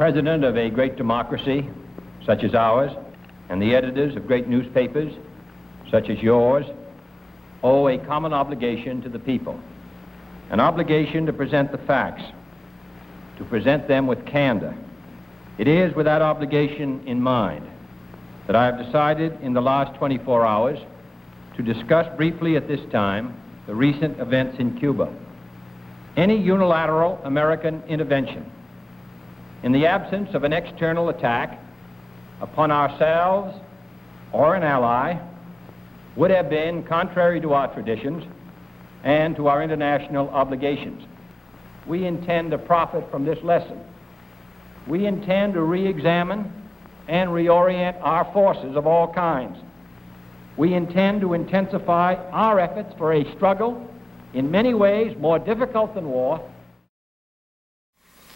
president of a great democracy, such as ours, and the editors of great newspapers, such as yours, owe a common obligation to the people, an obligation to present the facts, to present them with candor. It is with that obligation in mind that I have decided in the last 24 hours to discuss briefly at this time the recent events in Cuba. Any unilateral American intervention in the absence of an external attack upon ourselves or an ally would have been contrary to our traditions and to our international obligations. We intend to profit from this lesson. We intend to re-examine and reorient our forces of all kinds. We intend to intensify our efforts for a struggle in many ways more difficult than war.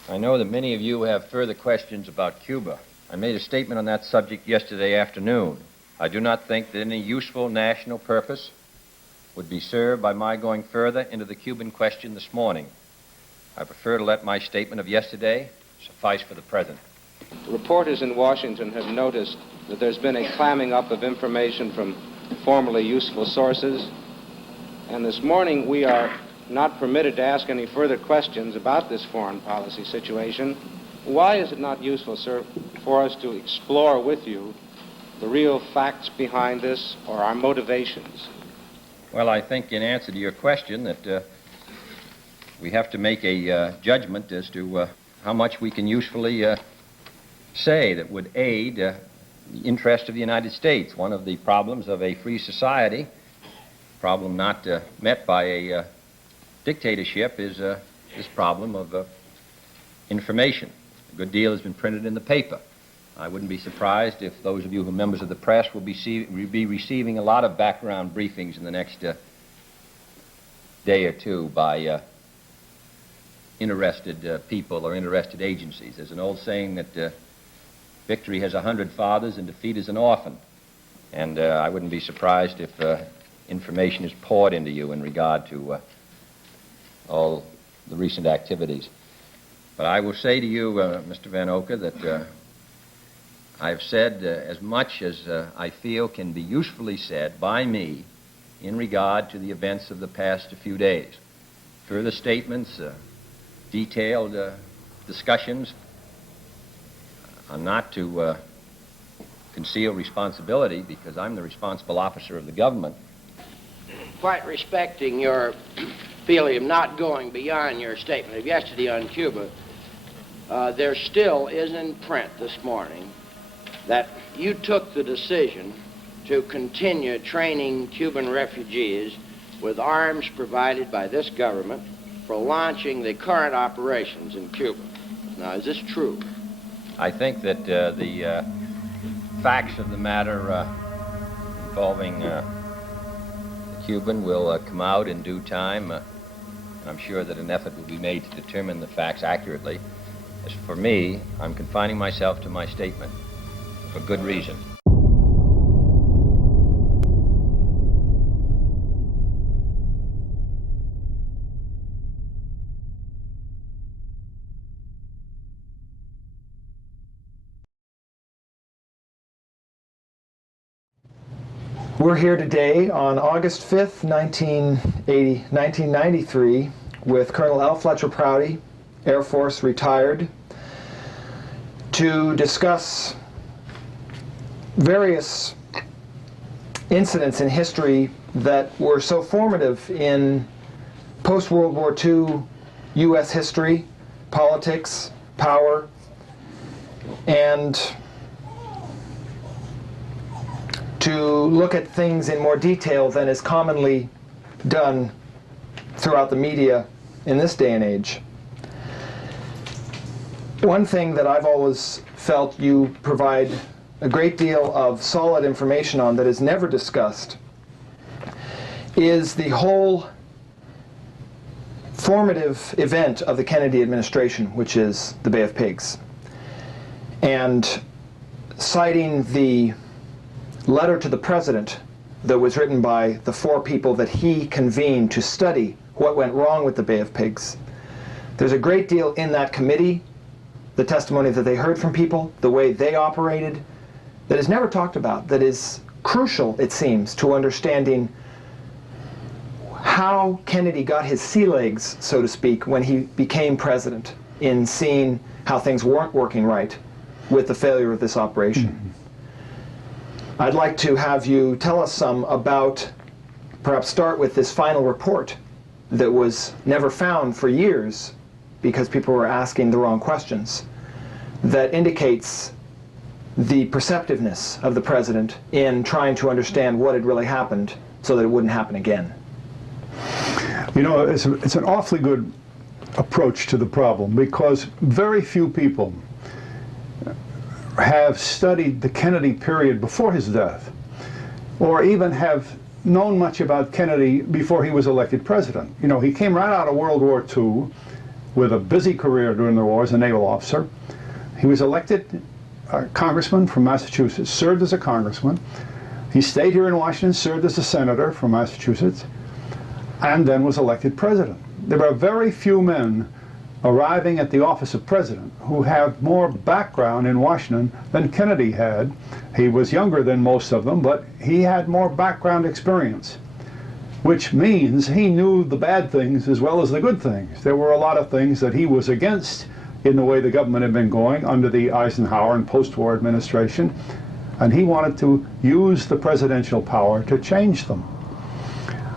I know that many of you have further questions about Cuba. I made a statement on that subject yesterday afternoon. I do not think that any useful national purpose would be served by my going further into the Cuban question this morning. I prefer to let my statement of yesterday suffice for the present. Reporters in Washington have noticed that there's been a clamming up of information from formerly useful sources, and this morning we are not permitted to ask any further questions about this foreign policy situation. Why is it not useful, sir, for us to explore with you the real facts behind this or our motivations? Well, I think in answer to your question that we have to make a judgment as to how much we can usefully say that would aid the interest of the United States. One of the problems of a free society, problem not met by a dictatorship, is this problem of information. A good deal has been printed in the paper. I wouldn't be surprised if those of you who are members of the press will be receiving a lot of background briefings in the next day or two by interested people or interested agencies. There's an old saying that victory has 100 fathers and defeat is an orphan. And I wouldn't be surprised if information is poured into you in regard to all the recent activities. But I will say to you, Mr. Van Oka, that I've said as much as I feel can be usefully said by me in regard to the events of the past few days. Further statements, detailed discussions are not to conceal responsibility, because I'm the responsible officer of the government. Quite respecting your feeling of not going beyond your statement of yesterday on Cuba, there still is in print this morning that you took the decision to continue training Cuban refugees with arms provided by this government for launching the current operations in Cuba. Now, is this true? I think that the facts of the matter involving the Cuban will come out in due time. I'm sure that an effort will be made to determine the facts accurately. As for me, I'm confining myself to my statement for good reason. We're here today on August 5th, 1993, with Colonel L. Fletcher Prouty, Air Force retired, to discuss various incidents in history that were so formative in post-World War II U.S. history, politics, power, and to look at things in more detail than is commonly done throughout the media in this day and age. One thing that I've always felt you provide a great deal of solid information on that is never discussed is the whole formative event of the Kennedy administration, which is the Bay of Pigs. And citing the letter to the president that was written by the 4 people that he convened to study what went wrong with the Bay of Pigs. There's a great deal in that committee the testimony that they heard from people, the way they operated, that is never talked about, that is crucial, it seems, to understanding how Kennedy got his sea legs, so to speak, when he became president, in seeing how things weren't working right with the failure of this operation. I'd like to have you tell us some about, perhaps start with this final report that was never found for years because people were asking the wrong questions, that indicates the perceptiveness of the president in trying to understand what had really happened so that it wouldn't happen again. You know, it's an awfully good approach to the problem, because very few people have studied the Kennedy period before his death, or even have known much about Kennedy before he was elected president. You know, he came right out of World War II with a busy career during the war as a naval officer. He was elected congressman from Massachusetts, served as a congressman. He stayed here in Washington, served as a senator from Massachusetts, and then was elected president. There are very few men arriving at the office of president who have more background in Washington than Kennedy had. He was younger than most of them, but he had more background experience, which means he knew the bad things as well as the good things. There were a lot of things that he was against in the way the government had been going under the Eisenhower and post-war administration, and he wanted to use the presidential power to change them.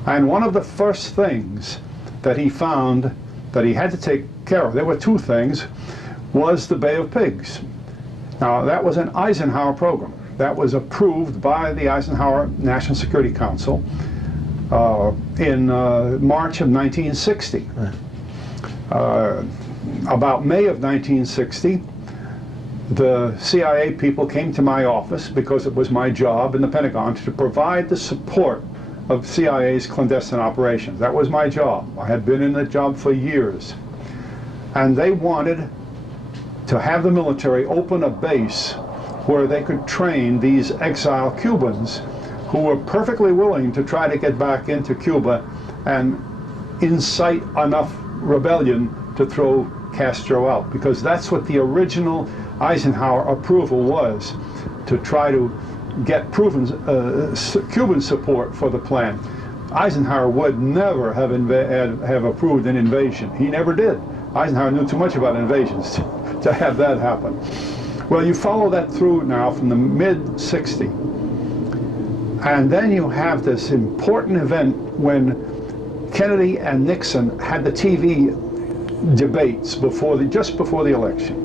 And one of the first things that he found that he had to take care of, there were two things, was the Bay of Pigs. Now, that was an Eisenhower program. That was approved by the Eisenhower National Security Council in March of 1960. About May of 1960, the CIA people came to my office because it was my job in the Pentagon to provide the support of CIA's clandestine operations. That was my job. I had been in that job for years. And they wanted to have the military open a base where they could train these exile Cubans who were perfectly willing to try to get back into Cuba and incite enough rebellion to throw Castro out, because that's what the original Eisenhower approval was, to try to get proven Cuban support for the plan. Eisenhower would never have approved an invasion. He never did. Eisenhower knew too much about invasions to have that happen. Well, you follow that through now from the mid-60s, and then you have this important event when Kennedy and Nixon had the TV debates just before the election.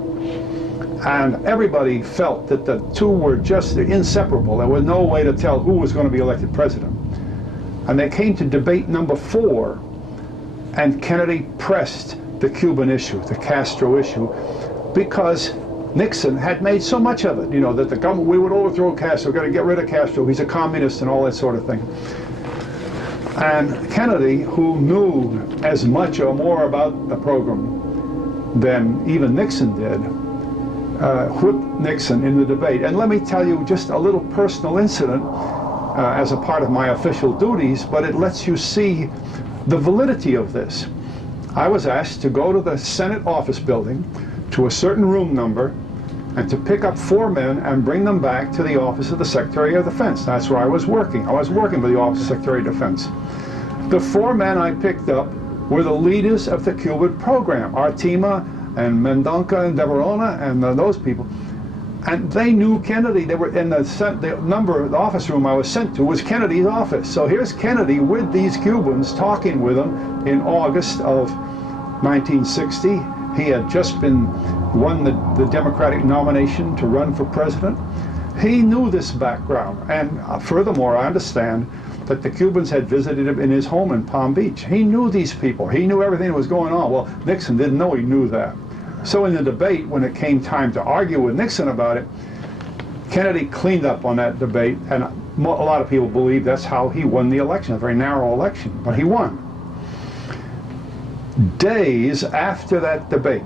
And everybody felt that the two were just inseparable. There was no way to tell who was going to be elected president. And they came to debate number 4, and Kennedy pressed the Cuban issue, the Castro issue, because Nixon had made so much of it, you know, that the government, we would overthrow Castro, we've got to get rid of Castro, he's a communist and all that sort of thing. And Kennedy, who knew as much or more about the program than even Nixon did, whipped Nixon in the debate. And let me tell you just a little personal incident as a part of my official duties, but it lets you see the validity of this. I was asked to go to the Senate office building, to a certain room number, and to pick up 4 men and bring them back to the office of the Secretary of Defense. That's where I was working. I was working with the Office of Secretary of Defense. The 4 men I picked up were the leaders of the Cuban program, Artima and Mendonca and De Verona and those people. And they knew Kennedy. They were in the office room I was sent to was Kennedy's office. So here's Kennedy with these Cubans talking with them in August of 1960. He had just won the Democratic nomination to run for president. He knew this background. And furthermore, I understand that the Cubans had visited him in his home in Palm Beach. He knew these people. He knew everything that was going on. Well, Nixon didn't know he knew that. So in the debate, when it came time to argue with Nixon about it, Kennedy cleaned up on that debate, and a lot of people believe that's how he won the election, a very narrow election, but he won. Days after that debate,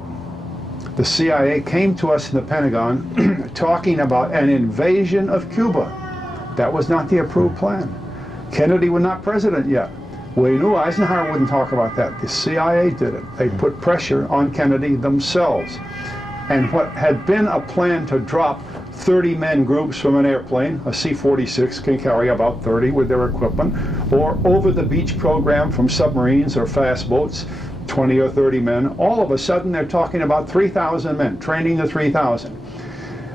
the CIA came to us in the Pentagon talking about an invasion of Cuba. That was not the approved plan. Kennedy was not president yet. We knew Eisenhower wouldn't talk about that. The CIA did it. They put pressure on Kennedy themselves. And what had been a plan to drop 30-man groups from an airplane, a C-46 can carry about 30 with their equipment, or over-the-beach program from submarines or fast boats, 20 or 30 men. All of a sudden, they're talking about 3,000 men, training the 3,000.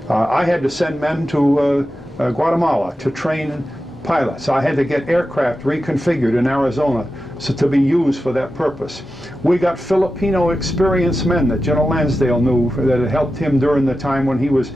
I had to send men to Guatemala to train pilots. I had to get aircraft reconfigured in Arizona to be used for that purpose. We got Filipino experienced men that General Lansdale knew that had helped him during the time when he was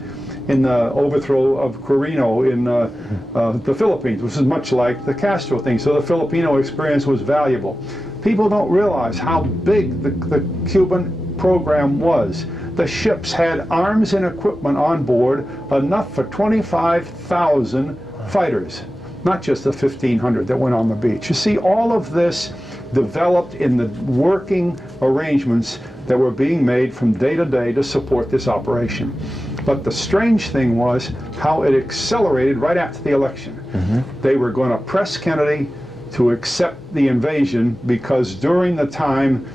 in the overthrow of Quirino in the Philippines, which is much like the Castro thing. So the Filipino experience was valuable. People don't realize how big the Cuban program was. The ships had arms and equipment on board enough for 25,000 fighters, not just the 1,500 that went on the beach. You see, all of this developed in the working arrangements that were being made from day to day to support this operation. But the strange thing was how it accelerated right after the election. They were going to press Kennedy to accept the invasion because during the time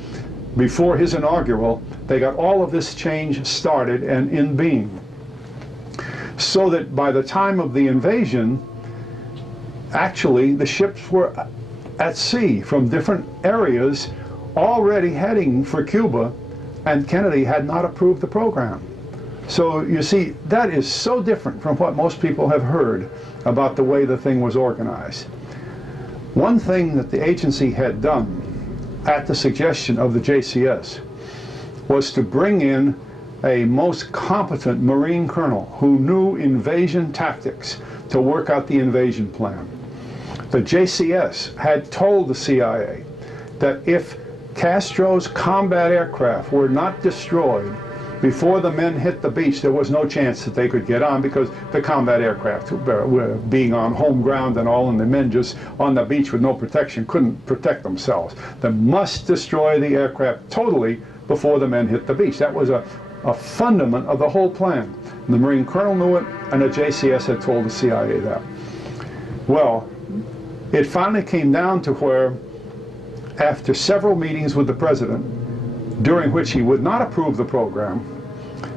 before his inaugural, they got all of this change started and in being. So that by the time of the invasion, actually the ships were at sea from different areas already heading for Cuba, and Kennedy had not approved the program. So you see, that is so different from what most people have heard about the way the thing was organized. One thing that the agency had done at the suggestion of the JCS was to bring in a most competent Marine colonel who knew invasion tactics to work out the invasion plan. The JCS had told the CIA that if Castro's combat aircraft were not destroyed before the men hit the beach, there was no chance that they could get on because the combat aircraft were being on home ground and all, and the men just on the beach with no protection couldn't protect themselves. They must destroy the aircraft totally before the men hit the beach. That was a fundament of the whole plan. The Marine colonel knew it, and the JCS had told the CIA that. Well, it finally came down to where, after several meetings with the president, during which he would not approve the program,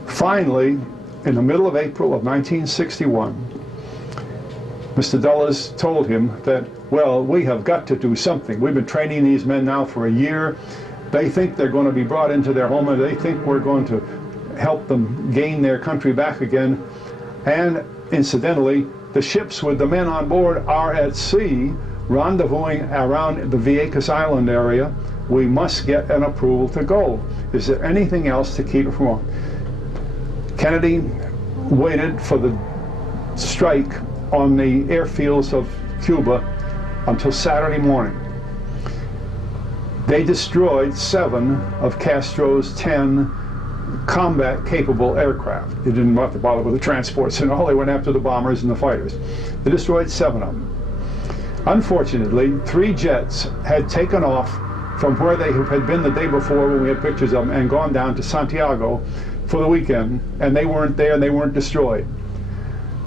finally, in the middle of April of 1961, Mr. Dulles told him that, well, we have got to do something. We've been training these men now for a year. They think they're going to be brought into their home, and they think we're going to help them gain their country back again. And incidentally, the ships with the men on board are at sea, rendezvousing around the Vieques Island area. We must get an approval to go. Is there anything else to keep it from? Kennedy waited for the strike on the airfields of Cuba until Saturday morning. They destroyed 7 of Castro's 10 combat-capable aircraft. They didn't have to bother with the transports and all. They went after the bombers and the fighters. They destroyed 7 of them. Unfortunately, 3 jets had taken off from where they had been the day before when we had pictures of them and gone down to Santiago for the weekend, and they weren't there and they weren't destroyed.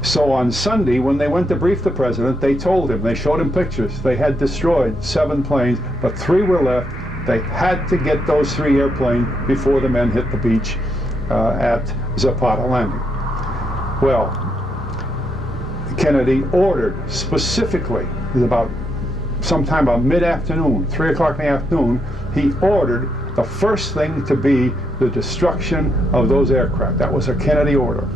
So on Sunday, when they went to brief the president, they told him, they showed him pictures, they had destroyed 7 planes, but 3 were left. They had to get those 3 airplanes before the men hit the beach at Zapata Landing. Well, Kennedy ordered specifically, it was about sometime about mid-afternoon, 3 o'clock in the afternoon, he ordered the first thing to be the destruction of those aircraft. That was a Kennedy order.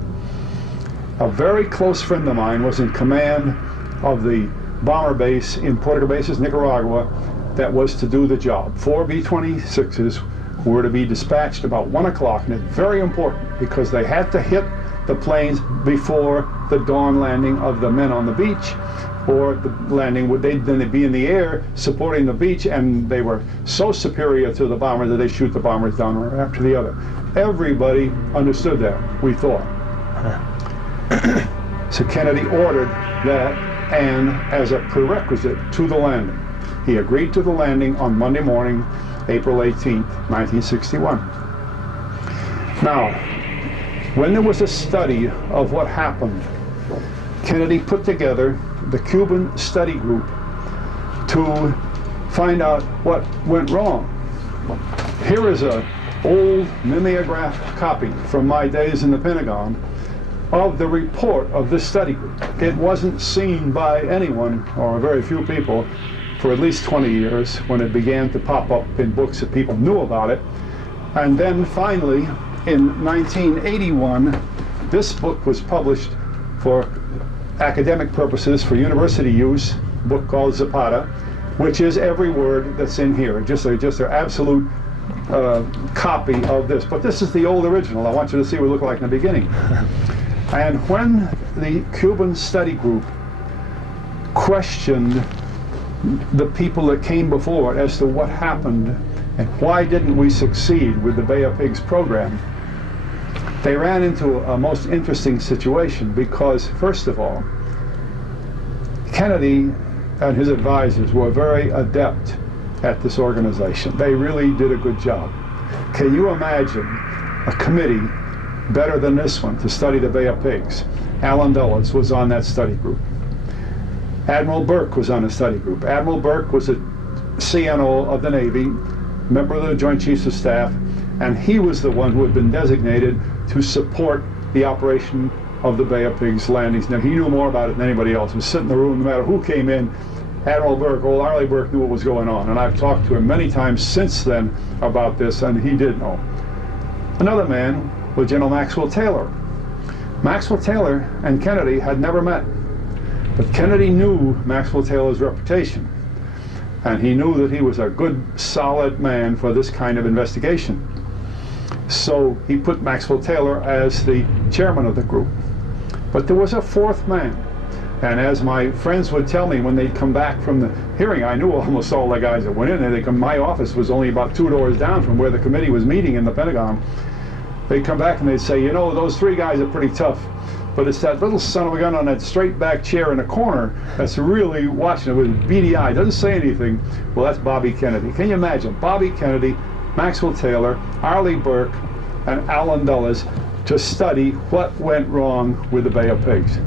A very close friend of mine was in command of the bomber base in Puerto Cabezas, Nicaragua, that was to do the job. 4 B-26s were to be dispatched about 1 o'clock, and it's very important because they had to hit the planes before the dawn landing of the men on the beach, or the landing would then they'd be in the air supporting the beach, and they were so superior to the bomber that they shoot the bombers down one after the other. Everybody understood that, we thought. So Kennedy ordered that, and as a prerequisite to the landing, he agreed to the landing on Monday morning, April 18th, 1961. Now, when there was a study of what happened, Kennedy put together the Cuban study group to find out what went wrong. Here is a old mimeograph copy from my days in the Pentagon of the report of this study group. It wasn't seen by anyone, or very few people, for at least 20 years when it began to pop up in books that people knew about it. And then finally, in 1981, this book was published for academic purposes, for university use, a book called Zapata, which is every word that's in here, just an absolute copy of this. But this is the old original. I want you to see what it looked like in the beginning. And when the Cuban study group questioned the people that came before it as to what happened and why didn't we succeed with the Bay of Pigs program, they ran into a most interesting situation because, first of all, Kennedy and his advisors were very adept at this organization. They really did a good job. Can you imagine a committee better than this one to study the Bay of Pigs? Allen Dulles was on that study group. Admiral Burke was on the study group. Admiral Burke was a CNO of the Navy, member of the Joint Chiefs of Staff, and he was the one who had been designated to support the operation of the Bay of Pigs landings. Now, he knew more about it than anybody else. He was sitting in the room, no matter who came in. Admiral Burke, old Arleigh Burke, knew what was going on, and I've talked to him many times since then about this, and he did know. Another man was General Maxwell Taylor. Maxwell Taylor and Kennedy had never met, but Kennedy knew Maxwell Taylor's reputation, and he knew that he was a good, solid man for this kind of investigation. So he put Maxwell Taylor as the chairman of the group. But there was a fourth man. And as my friends would tell me when they'd come back from the hearing, I knew almost all the guys that went in there. My office was only about 2 doors down from where the committee was meeting in the Pentagon. They'd come back and they'd say, you know, those 3 guys are pretty tough, but it's that little son of a gun on that straight back chair in the corner that's really watching it with beady eye, doesn't say anything. Well, that's Bobby Kennedy. Can you imagine? Bobby Kennedy, Maxwell Taylor, Arleigh Burke, and Allen Dulles to study what went wrong with the Bay of Pigs.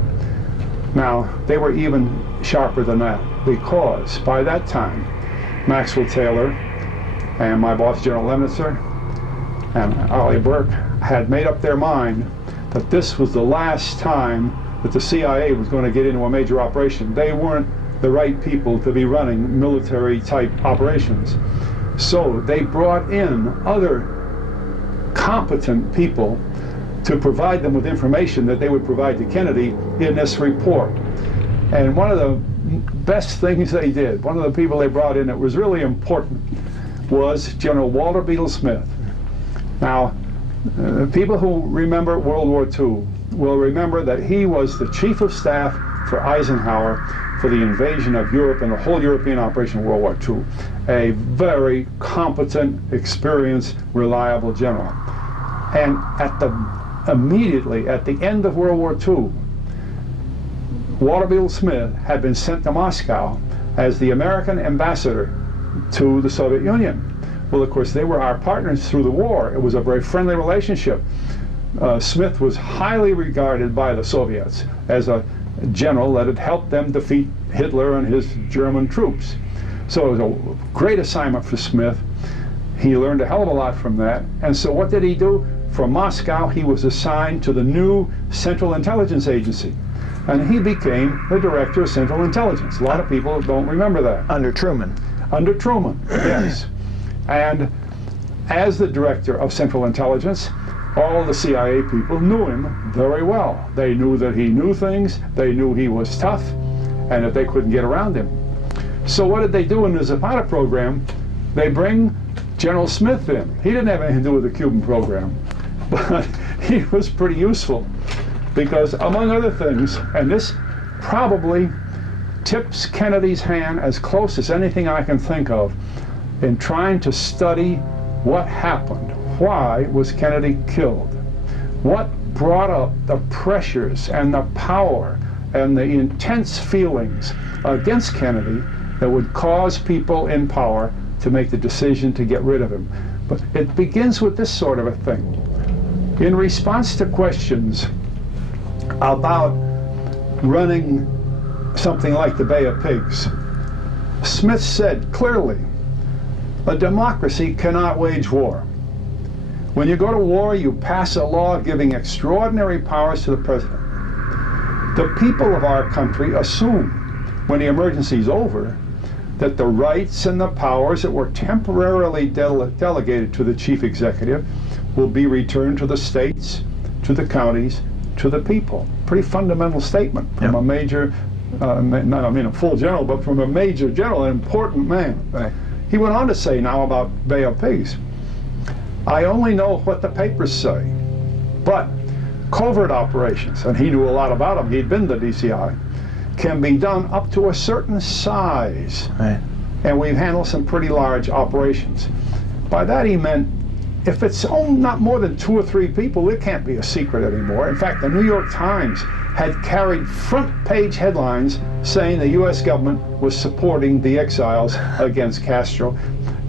Now, they were even sharper than that, because by that time, Maxwell Taylor and my boss, General Lemnitzer, and Arleigh Burke had made up their mind that this was the last time that the CIA was going to get into a major operation. They weren't the right people to be running military-type operations. So they brought in other competent people to provide them with information that they would provide to Kennedy in this report. And one of the best things they did, one of the people they brought in that was really important, was General Walter Beadle Smith. Now, people who remember World War II will remember that he was the chief of staff for Eisenhower for the invasion of Europe and the whole European operation in World War II. A very competent, experienced, reliable general. And immediately at the end of World War II, Walter Beadle Smith had been sent to Moscow as the American ambassador to the Soviet Union. Well, of course, they were our partners through the war. It was a very friendly relationship. Smith was highly regarded by the Soviets as a general that had helped them defeat Hitler and his German troops. So it was a great assignment for Smith. He learned a hell of a lot from that. And so what did he do? From Moscow, he was assigned to the new Central Intelligence Agency. And he became the director of Central Intelligence. A lot of people don't remember that. Under Truman. Under Truman, yes. And as the director of Central Intelligence, all the CIA people knew him very well. They knew that he knew things, they knew he was tough, and that they couldn't get around him. So what did they do in the Zapata program? They bring General Smith in. He didn't have anything to do with the Cuban program, but he was pretty useful because, among other things, and this probably tips Kennedy's hand as close as anything I can think of in trying to study what happened. Why was Kennedy killed? What brought up the pressures and the power and the intense feelings against Kennedy that would cause people in power to make the decision to get rid of him? But it begins with this sort of a thing. In response to questions about running something like the Bay of Pigs, Smith said clearly, a democracy cannot wage war. When you go to war, you pass a law giving extraordinary powers to the president. The people of our country assume, when the emergency is over, that the rights and the powers that were temporarily delegated to the chief executive will be returned to the states, to the counties, to the people. Pretty fundamental statement from a major, not I mean a full general, but from a major general, an important man. Right. He went on to say now about Bay of Pigs, I only know what the papers say, but covert operations, and he knew a lot about them, he'd been to DCI, can be done up to a certain size. Right. And we've handled some pretty large operations. By that he meant, if it's not more than 2 or 3 people, it can't be a secret anymore. In fact, the New York Times had carried front-page headlines saying the U.S. government was supporting the exiles against Castro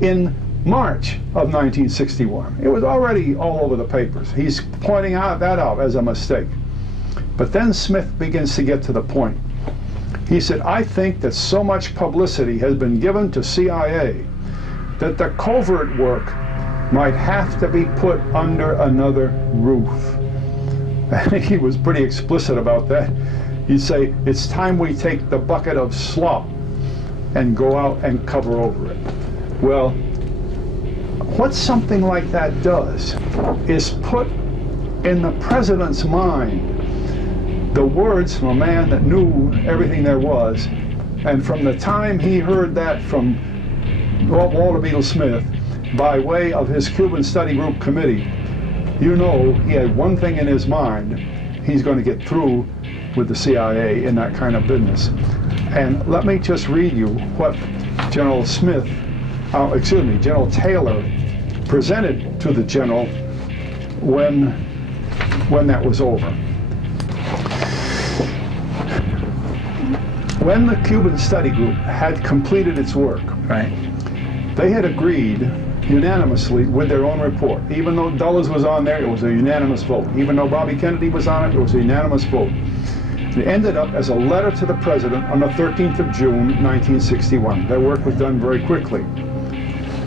in March of 1961. It was already all over the papers. He's pointing that out as a mistake. But then Smith begins to get to the point. He said, I think that so much publicity has been given to CIA that the covert work might have to be put under another roof. And he was pretty explicit about that. He'd say, it's time we take the bucket of slop and go out and cover over it. Well, what something like that does is put in the president's mind the words from a man that knew everything there was, and from the time he heard that from Walter Beetle Smith by way of his Cuban Study Group committee, you know he had one thing in his mind: he's going to get through with the CIA in that kind of business. And let me just read you what General Taylor presented to the general when that was over. When the Cuban Study Group had completed its work, Right. they had agreed unanimously with their own report. Even though Dulles was on there, it was a unanimous vote. Even though Bobby Kennedy was on it, it was a unanimous vote. It ended up as a letter to the president on the 13th of June, 1961. Their work was done very quickly.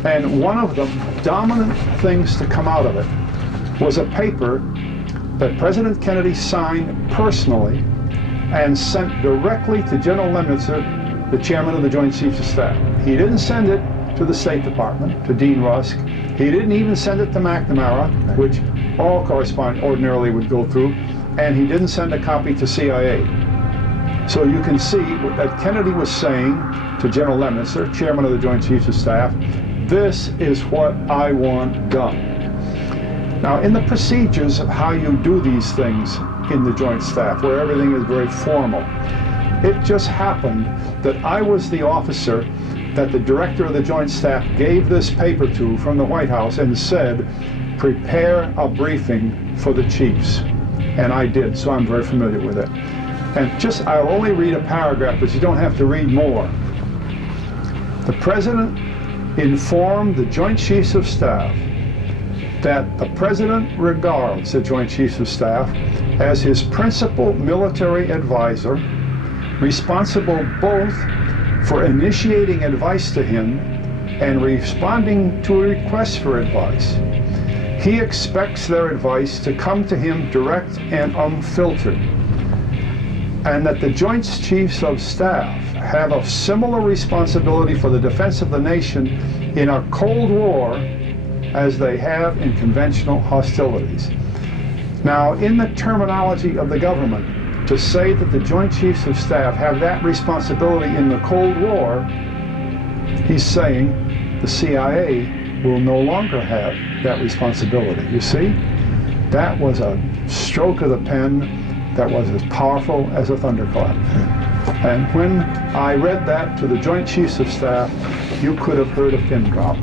And one of the dominant things to come out of it was a paper that President Kennedy signed personally and sent directly to General Lemnitzer, the chairman of the Joint Chiefs of Staff. He didn't send it to the State Department, to Dean Rusk. He didn't even send it to McNamara, which all correspondents ordinarily would go through, and he didn't send a copy to CIA. So you can see that Kennedy was saying to General Lemnitzer, chairman of the Joint Chiefs of Staff, this is what I want done. Now, in the procedures of how you do these things in the Joint Staff, where everything is very formal, it just happened that I was the officer that the director of the Joint Staff gave this paper to from the White House and said, prepare a briefing for the chiefs. And I did, so I'm very familiar with it. And I'll only read a paragraph, but you don't have to read more. The President informed the Joint Chiefs of Staff that the President regards the Joint Chiefs of Staff as his principal military advisor, responsible both for initiating advice to him and responding to requests for advice. He expects their advice to come to him direct and unfiltered, and that the Joint Chiefs of Staff have a similar responsibility for the defense of the nation in a Cold War as they have in conventional hostilities. Now, in the terminology of the government, to say that the Joint Chiefs of Staff have that responsibility in the Cold War, he's saying the CIA will no longer have that responsibility. You see? That was a stroke of the pen that was as powerful as a thunderclap. And when I read that to the Joint Chiefs of Staff, you could have heard a pin drop.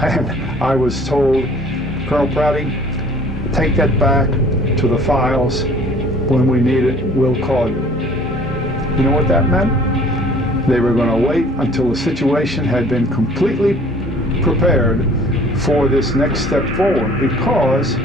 And I was told, Colonel Prouty, take that back to the files. When we need it, we'll call you. You know what that meant? They were going to wait until the situation had been completely prepared for this next step forward, because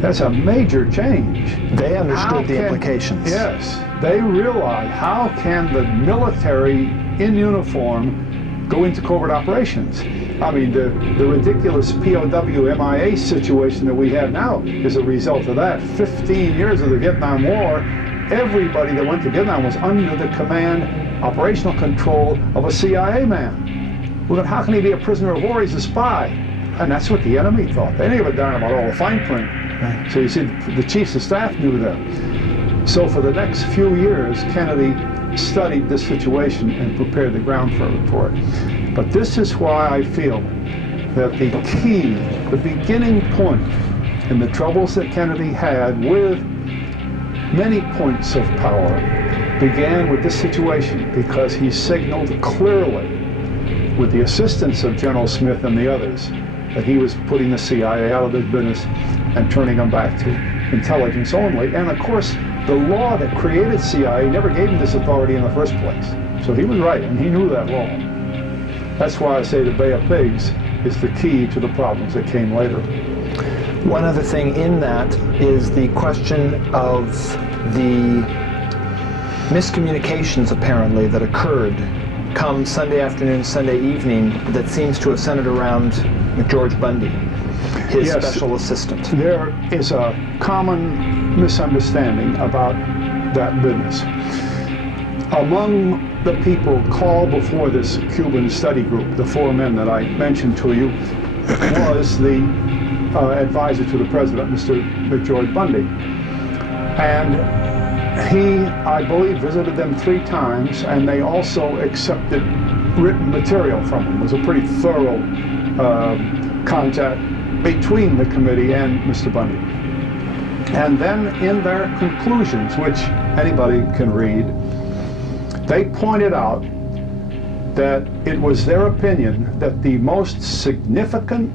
that's a major change. They understood the implications. Yes. They realized, how can the military in uniform go into covert operations? I mean, the ridiculous POW MIA situation that we have now is a result of that. 15 years of the Vietnam War, everybody that went to Vietnam was under the command, operational control of a CIA man. Well, then how can he be a prisoner of war? He's a spy. And that's what the enemy thought. They never done about all the fine print. Right. So you see, the chiefs of staff knew that. So for the next few years, Kennedy studied this situation and prepared the ground for it. But this is why I feel that the key, the beginning point in the troubles that Kennedy had with many points of power began with this situation, because he signaled clearly, with the assistance of General Smith and the others, that he was putting the CIA out of this business and turning them back to intelligence only. And of course, the law that created CIA never gave him this authority in the first place. So he was right, and he knew that law. That's why I say the Bay of Pigs is the key to the problems that came later. One other thing in that is the question of the miscommunications, apparently, that occurred come Sunday afternoon, Sunday evening, that seems to have centered around McGeorge Bundy, his special assistant. There is a common misunderstanding about that business. Among the people called before this Cuban study group, the 4 men that I mentioned to you, was the advisor to the president, Mr. McGeorge Bundy. And he, I believe, visited them 3 times, and they also accepted written material from him. It was a pretty thorough contact between the committee and Mr. Bundy. And then in their conclusions, which anybody can read, they pointed out that it was their opinion that the most significant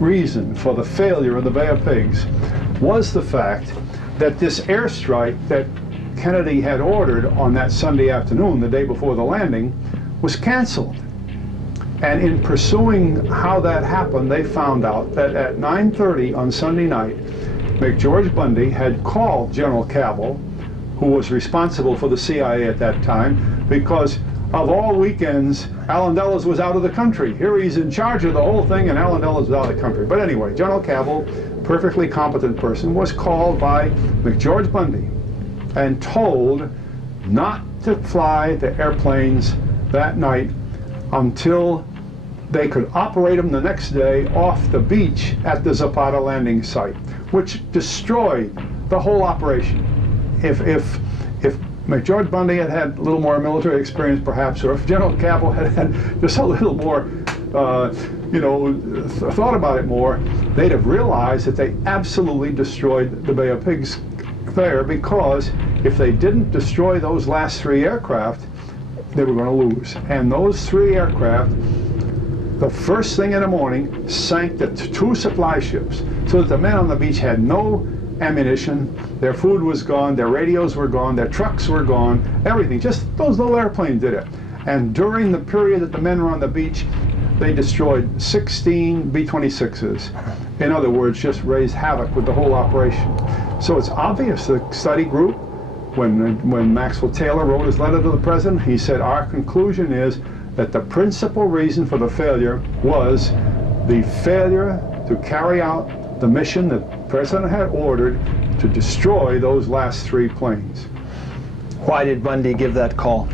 reason for the failure of the Bay of Pigs was the fact that this airstrike that Kennedy had ordered on that Sunday afternoon, the day before the landing, was canceled. And in pursuing how that happened, they found out that at 9:30 on Sunday night, McGeorge Bundy had called General Cabell, who was responsible for the CIA at that time, because of all weekends, Allen Dulles was out of the country. Here he's in charge of the whole thing, and Allen Dulles was out of the country. But anyway, General Cabell, perfectly competent person, was called by McGeorge Bundy and told not to fly the airplanes that night until they could operate them the next day off the beach at the Zapata landing site, which destroyed the whole operation. If McGeorge Bundy had had a little more military experience, perhaps, or if General Cabell had had just a little more, thought about it more, they'd have realized that they absolutely destroyed the Bay of Pigs there, because if they didn't destroy those last 3 aircraft, they were going to lose. And those 3 aircraft, the first thing in the morning, sank the 2 supply ships, so that the men on the beach had no ammunition, their food was gone, their radios were gone, their trucks were gone, everything. Just those little airplanes did it. And during the period that the men were on the beach, they destroyed 16 B-26s. In other words, just raised havoc with the whole operation. So it's obvious the study group, when Maxwell Taylor wrote his letter to the president, he said, our conclusion is that the principal reason for the failure was the failure to carry out the mission that the president had ordered to destroy those last 3 planes. Why did Bundy give that call?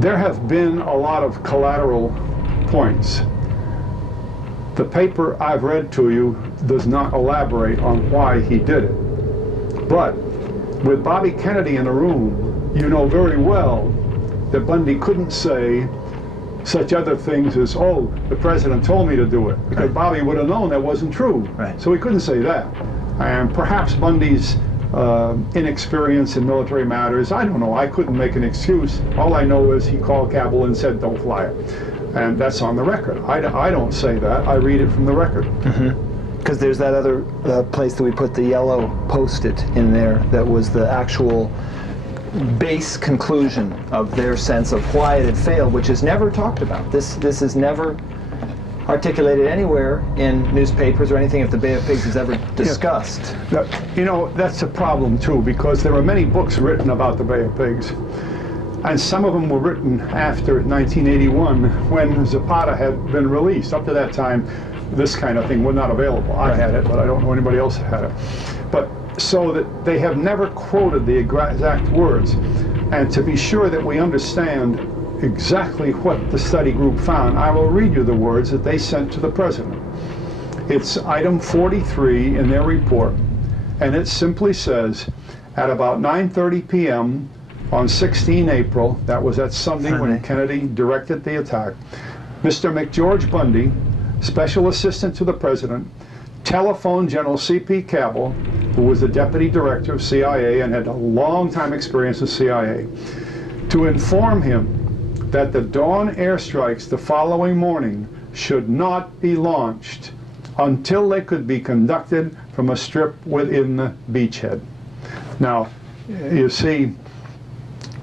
There have been a lot of collateral points. The paper I've read to you does not elaborate on why he did it. But with Bobby Kennedy in the room, you know very well that Bundy couldn't say such other things as, oh, the president told me to do it, because Bobby would have known that wasn't true. Right. So he couldn't say that. And perhaps Bundy's inexperience in military matters, I don't know, I couldn't make an excuse. All I know is he called Cabell and said, don't fly it. And that's on the record. I don't say that, I read it from the record. Because there's that other place that we put the yellow post-it in there that was the actual base conclusion of their sense of why it had failed, which is never talked about. This is never articulated anywhere in newspapers or anything if the Bay of Pigs is ever discussed. Yeah. You know, that's a problem too, because there are many books written about the Bay of Pigs. And some of them were written after 1981 when Zapata had been released. Up to that time, this kind of thing was not available. I had it, but I don't know anybody else that had it. But so that they have never quoted the exact words. And to be sure that we understand exactly what the study group found, I will read you the words that they sent to the president. It's item 43 in their report, and it simply says, at about 9:30 p.m. on 16 April, that was that Sunday when Kennedy directed the attack, Mr. McGeorge Bundy, Special Assistant to the President, telephoned General C.P. Cabell, who was the Deputy Director of CIA and had a long time experience with CIA, to inform him that the dawn airstrikes the following morning should not be launched until they could be conducted from a strip within the beachhead. Now, you see,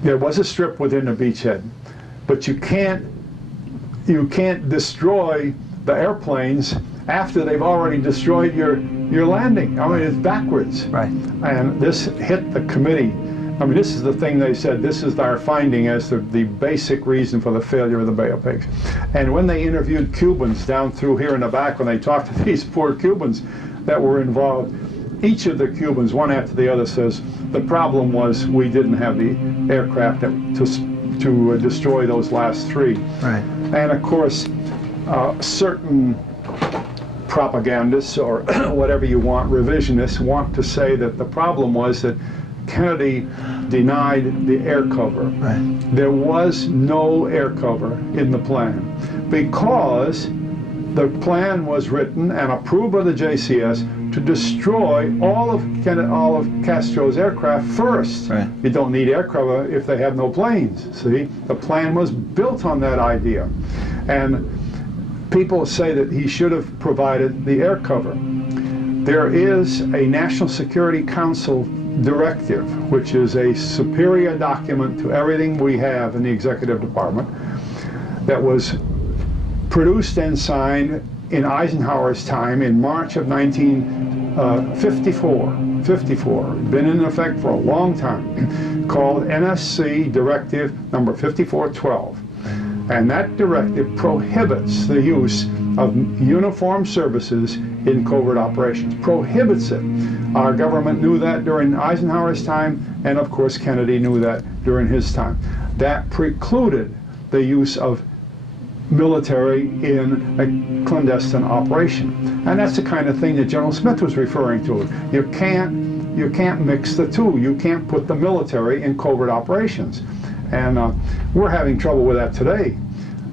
there was a strip within the beachhead, but you can't destroy the airplanes after they've already destroyed your landing. I mean, it's backwards. Right. And this hit the committee. I mean, this is the thing they said, this is our finding as the basic reason for the failure of the Bay of Pigs. And when they interviewed Cubans down through here in the back, when they talked to these poor Cubans that were involved, each of the Cubans, one after the other, says, the problem was we didn't have the aircraft to destroy those last three. Right. And of course, certain propagandists or whatever you want, revisionists, want to say that the problem was that Kennedy denied the air cover. Right. There was no air cover in the plan because the plan was written and approved by the JCS to destroy all of Castro's aircraft first. Right. You don't need air cover if they have no planes. See, the plan was built on that idea. And people say that he should have provided the air cover. There is a National Security Council directive, which is a superior document to everything we have in the executive department, that was produced and signed in Eisenhower's time in March of 1954. Been in effect for a long time, called NSC Directive number 5412. And that directive prohibits the use of uniformed services in covert operations. Prohibits it. Our government knew that during Eisenhower's time, and of course Kennedy knew that during his time. That precluded the use of military in a clandestine operation. And that's the kind of thing that General Smith was referring to. You can't mix the two. You can't put the military in covert operations. And we're having trouble with that today.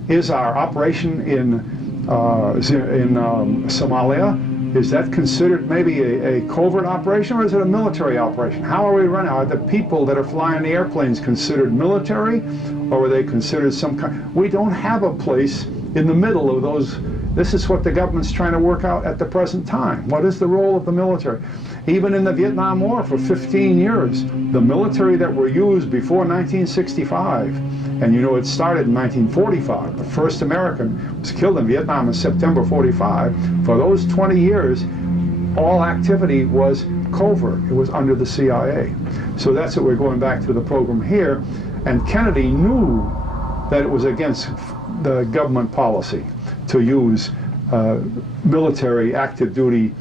Is our operation in Somalia, is that considered maybe a covert operation, or is it a military operation? How are we running? Are the people that are flying the airplanes considered military, or are they considered some kind? We don't have a place in the middle of those. This is what the government's trying to work out at the present time. What is the role of the military? Even in the Vietnam War for 15 years, the military that were used before 1965, and you know it started in 1945, the first American was killed in Vietnam in September 45. For those 20 years, all activity was covert. It was under the CIA. So that's what we're going back to the program here. And Kennedy knew that it was against the government policy to use military active duty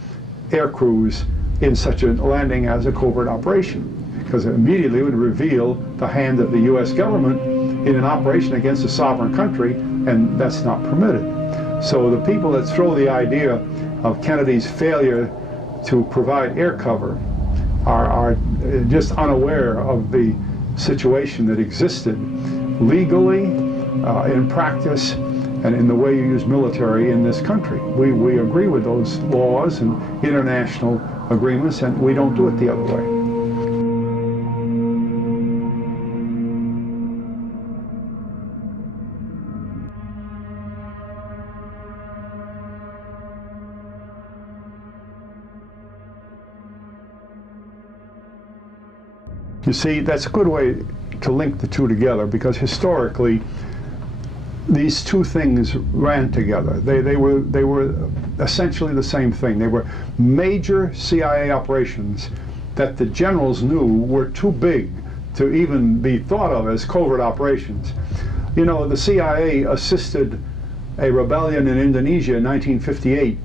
air crews in such a landing as a covert operation, because it immediately would reveal the hand of the U.S. government in an operation against a sovereign country, and that's not permitted. So the people that throw the idea of Kennedy's failure to provide air cover are just unaware of the situation that existed legally, in practice, and in the way you use military in this country. We agree with those laws and international agreements, and we don't do it the other way. You see, that's a good way to link the two together, because historically these two things ran together. They were essentially the same thing. They were major CIA operations that the generals knew were too big to even be thought of as covert operations. You know, the CIA assisted a rebellion in Indonesia in 1958,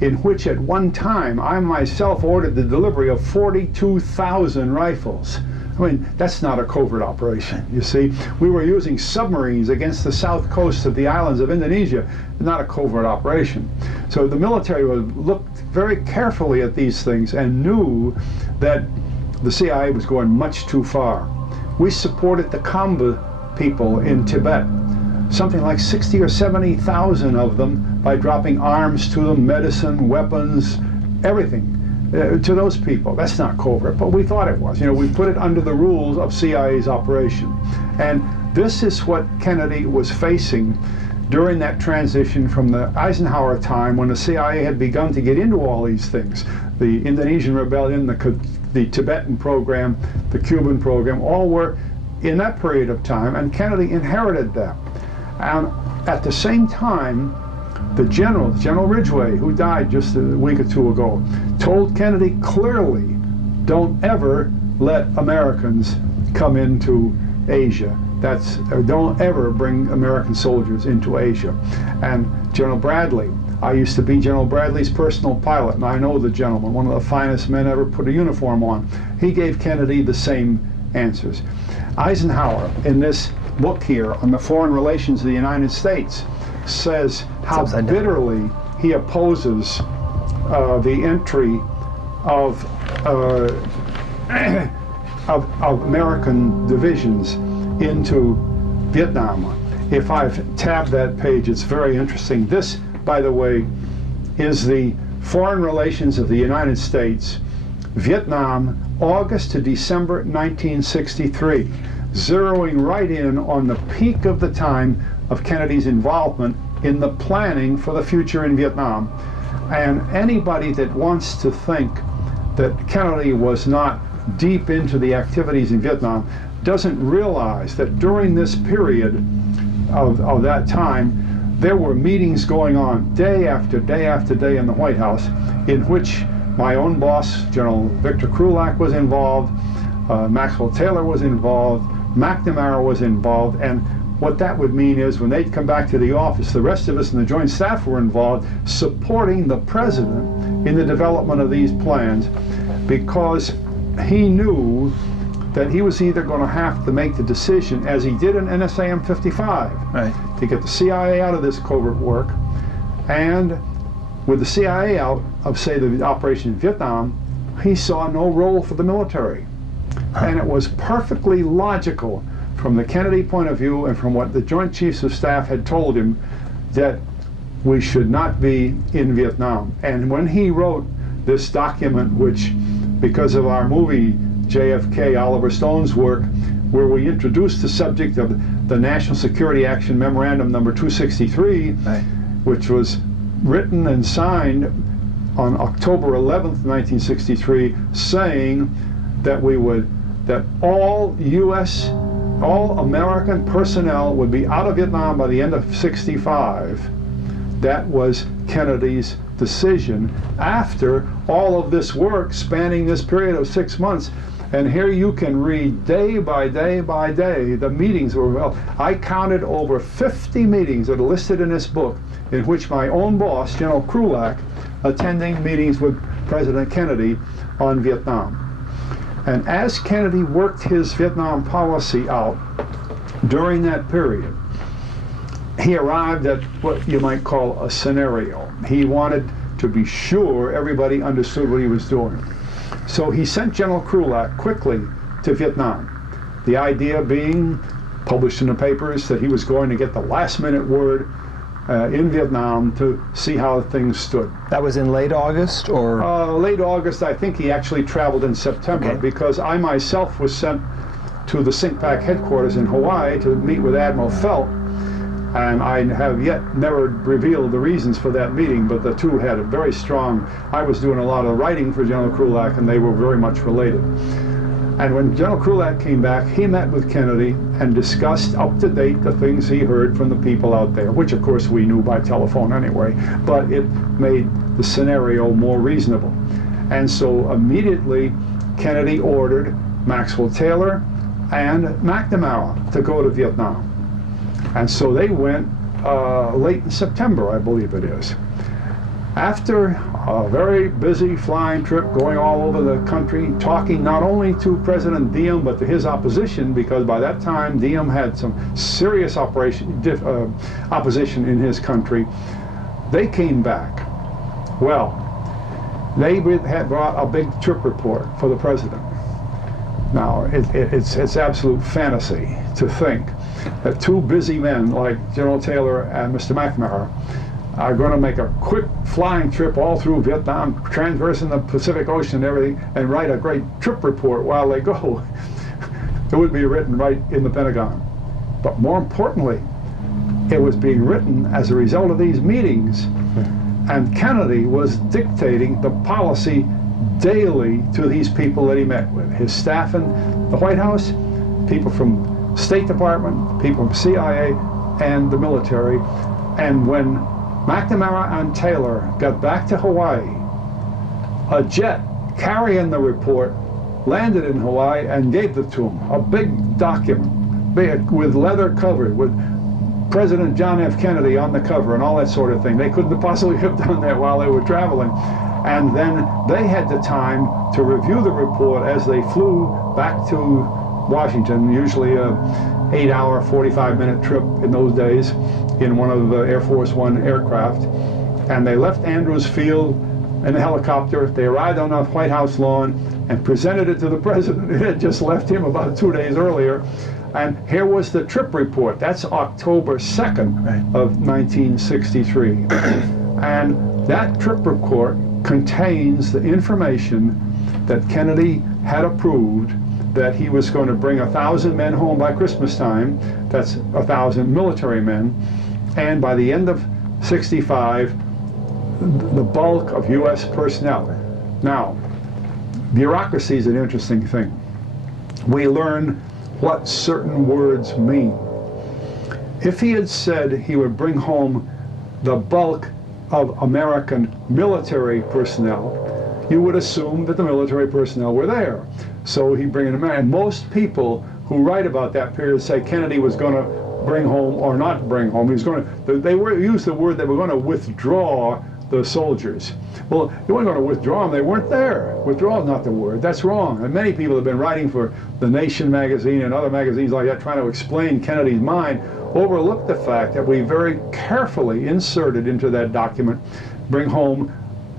in which at one time I myself ordered the delivery of 42,000 rifles. I mean, that's not a covert operation, you see. We were using submarines against the south coast of the islands of Indonesia, not a covert operation. So the military looked very carefully at these things and knew that the CIA was going much too far. We supported the Khamba people in Tibet, something like 60 or 70,000 of them, by dropping arms to them, medicine, weapons, everything. To those people. That's not covert, but we thought it was. You know, we put it under the rules of CIA's operation. And this is what Kennedy was facing during that transition from the Eisenhower time, when the CIA had begun to get into all these things. The Indonesian rebellion, the Tibetan program, the Cuban program, all were in that period of time, and Kennedy inherited that. And at the same time, the General Ridgway, who died just a week or two ago, told Kennedy clearly, don't ever let Americans come into Asia. Don't ever bring American soldiers into Asia. And General Bradley, I used to be General Bradley's personal pilot, and I know the gentleman, one of the finest men ever put a uniform on. He gave Kennedy the same answers. Eisenhower, in this book here on the foreign relations of the United States, says how bitterly he opposes the entry of American divisions into Vietnam. If I've tabbed that page, it's very interesting. This, by the way, is the foreign relations of the United States, Vietnam, August to December 1963, zeroing right in on the peak of the time of Kennedy's involvement in the planning for the future in Vietnam. And anybody that wants to think that Kennedy was not deep into the activities in Vietnam doesn't realize that during this period of that time, there were meetings going on day after day after day in the White House, in which my own boss, General Victor Krulak, was involved, Maxwell Taylor was involved, McNamara was involved, and what that would mean is when they'd come back to the office, the rest of us in the Joint Staff were involved, supporting the President in the development of these plans, because he knew that he was either going to have to make the decision, as he did in NSAM 55, right, to get the CIA out of this covert work, and with the CIA out of, say, the operation in Vietnam, he saw no role for the military. And it was perfectly logical from the Kennedy point of view and from what the Joint Chiefs of Staff had told him, that we should not be in Vietnam. And when he wrote this document, which, because of our movie JFK, Oliver Stone's work, where we introduced the subject of the National Security Action Memorandum number 263, right, which was written and signed on October 11th, 1963, saying that all American personnel would be out of Vietnam by the end of '65. That was Kennedy's decision after all of this work spanning this period of 6 months. And here you can read day by day by day the meetings were, well, I counted over 50 meetings that are listed in this book, in which my own boss, General Krulak, attending meetings with President Kennedy on Vietnam. And as Kennedy worked his Vietnam policy out during that period, he arrived at what you might call a scenario. He wanted to be sure everybody understood what he was doing. So he sent General Krulak quickly to Vietnam. The idea being, published in the papers, that he was going to get the last-minute word in Vietnam to see how things stood. That was in late August, or? Late August. I think he actually traveled in September, okay, because I myself was sent to the SINCPAC headquarters in Hawaii to meet with Admiral Felt, and I have yet never revealed the reasons for that meeting, but the two had a very strong, I was doing a lot of writing for General Krulak, and they were very much related. And when General Krulak came back, he met with Kennedy and discussed up to date the things he heard from the people out there, which of course we knew by telephone anyway, but it made the scenario more reasonable. And so immediately Kennedy ordered Maxwell Taylor, and McNamara to go to Vietnam. And so they went late in September, I believe it is. After a very busy flying trip, going all over the country, talking not only to President Diem, but to his opposition, because by that time Diem had some serious opposition in his country, they came back. Well, they had brought a big trip report for the president. Now, it's absolute fantasy to think that two busy men like General Taylor and Mr. McNamara are going to make a quick flying trip all through Vietnam, traversing the Pacific Ocean and everything, and write a great trip report while they go. It would be written right in the Pentagon. But more importantly, it was being written as a result of these meetings, and Kennedy was dictating the policy daily to these people that he met with. His staff in the White House, people from State Department, people from CIA, and the military. And when McNamara and Taylor got back to Hawaii, a jet carrying the report landed in Hawaii and gave it to him. A big document, big, with leather covered, with President John F. Kennedy on the cover and all that sort of thing. They couldn't possibly have done that while they were traveling. And then they had the time to review the report as they flew back to Washington, usually a 8-hour, 45-minute trip in those days in one of the Air Force One aircraft. And they left Andrews Field in a helicopter. They arrived on the White House lawn and presented it to the president. It had just left him about 2 days earlier. And here was the trip report. That's October 2nd of 1963. And that trip report contains the information that Kennedy had approved, that he was going to bring 1,000 men home by Christmas time. That's 1,000 military men. And by the end of 65, the bulk of U.S. personnel. Now, bureaucracy is an interesting thing. We learn what certain words mean. If he had said he would bring home the bulk of American military personnel, you would assume that the military personnel were there. So he'd bring them in. And most people who write about that period say Kennedy was going to bring home or not bring home. He was going to, they used the word they were going to withdraw the soldiers. Well, they weren't going to withdraw them. They weren't there. Withdraw is not the word. That's wrong. And many people have been writing for The Nation magazine and other magazines like that, trying to explain Kennedy's mind, overlooked the fact that we very carefully inserted into that document, bring home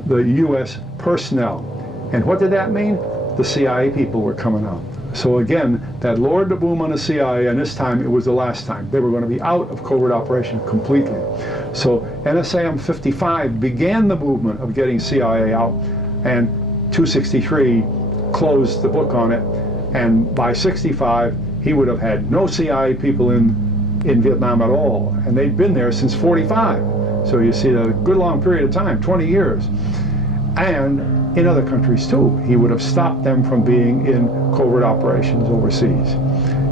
the U.S. personnel. And what did that mean? The CIA people were coming out. So again, that lowered the boom on the CIA, and this time it was the last time. They were going to be out of covert operation completely. So NSAM 55 began the movement of getting CIA out, and 263 closed the book on it, and by 65 he would have had no CIA people in Vietnam at all, and they'd been there since 45. So you see a good long period of time, 20 years. And in other countries too, he would have stopped them from being in covert operations overseas.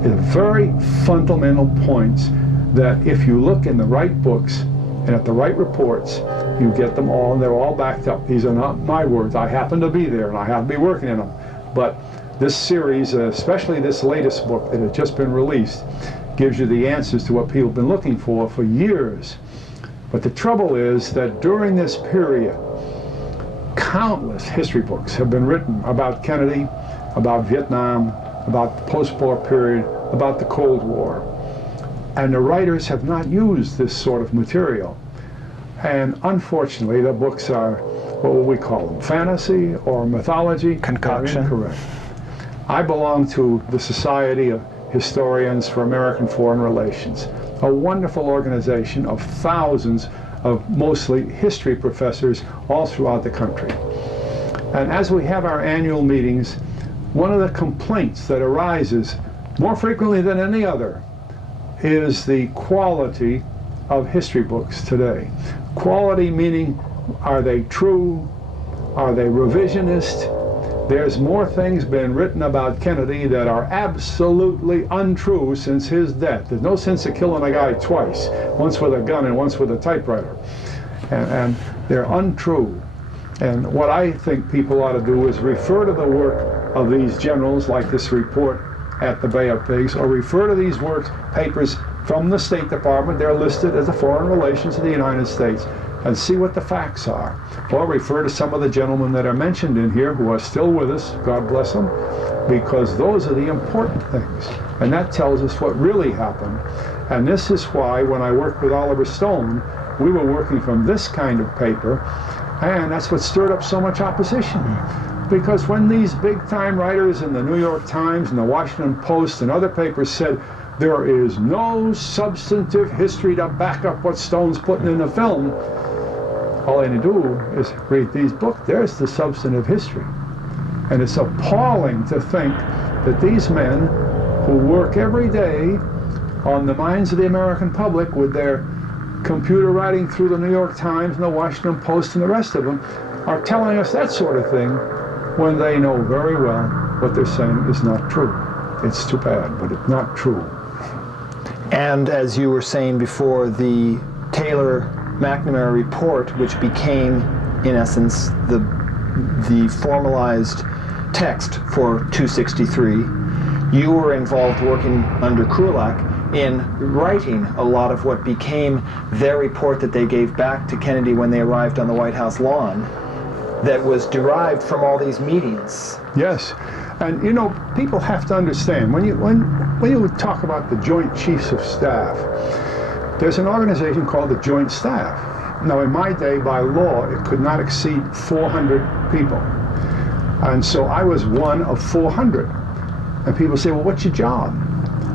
It's very fundamental points that if you look in the right books and at the right reports, you get them all, and they're all backed up. These are not my words. I happen to be there and I happen to be working in them. But this series, especially this latest book that has just been released, gives you the answers to what people have been looking for years. But the trouble is that during this period, countless history books have been written about Kennedy, about Vietnam, about the post-war period, about the Cold War. And the writers have not used this sort of material. And unfortunately, the books are, what would we call them, fantasy or mythology? Concoction. Incorrect. I belong to the Society of Historians for American Foreign Relations, a wonderful organization of thousands of mostly history professors all throughout the country. And as we have our annual meetings, one of the complaints that arises more frequently than any other is the quality of history books today. Quality meaning, are they true? Are they revisionist? There's more things been written about Kennedy that are absolutely untrue since his death. There's no sense of killing a guy twice, once with a gun and once with a typewriter. And they're untrue. And what I think people ought to do is refer to the work of these generals, like this report at the Bay of Pigs or refer to these papers from the State Department, they're listed as the Foreign Relations of the United States, and see what the facts are. Or refer to some of the gentlemen that are mentioned in here who are still with us, God bless them, because those are the important things. And that tells us what really happened. And this is why when I worked with Oliver Stone, we were working from this kind of paper, and that's what stirred up so much opposition. Because when these big-time writers in the New York Times and the Washington Post and other papers said, there is no substantive history to back up what Stone's putting in the film, all I need to do is read these books. There's the substantive history. And it's appalling to think that these men who work every day on the minds of the American public with their computer writing through the New York Times and the Washington Post and the rest of them are telling us that sort of thing when they know very well what they're saying is not true. It's too bad, but it's not true. And as you were saying before, the Taylor-McNamara report, which became, in essence, the formalized text for 263, you were involved working under Krulak in writing a lot of what became their report that they gave back to Kennedy when they arrived on the White House lawn, that was derived from all these meetings. Yes, and you know, people have to understand, when you talk about the Joint Chiefs of Staff, there's an organization called the Joint Staff. Now in my day, by law, it could not exceed 400 people. And so I was one of 400. And people say, well, what's your job?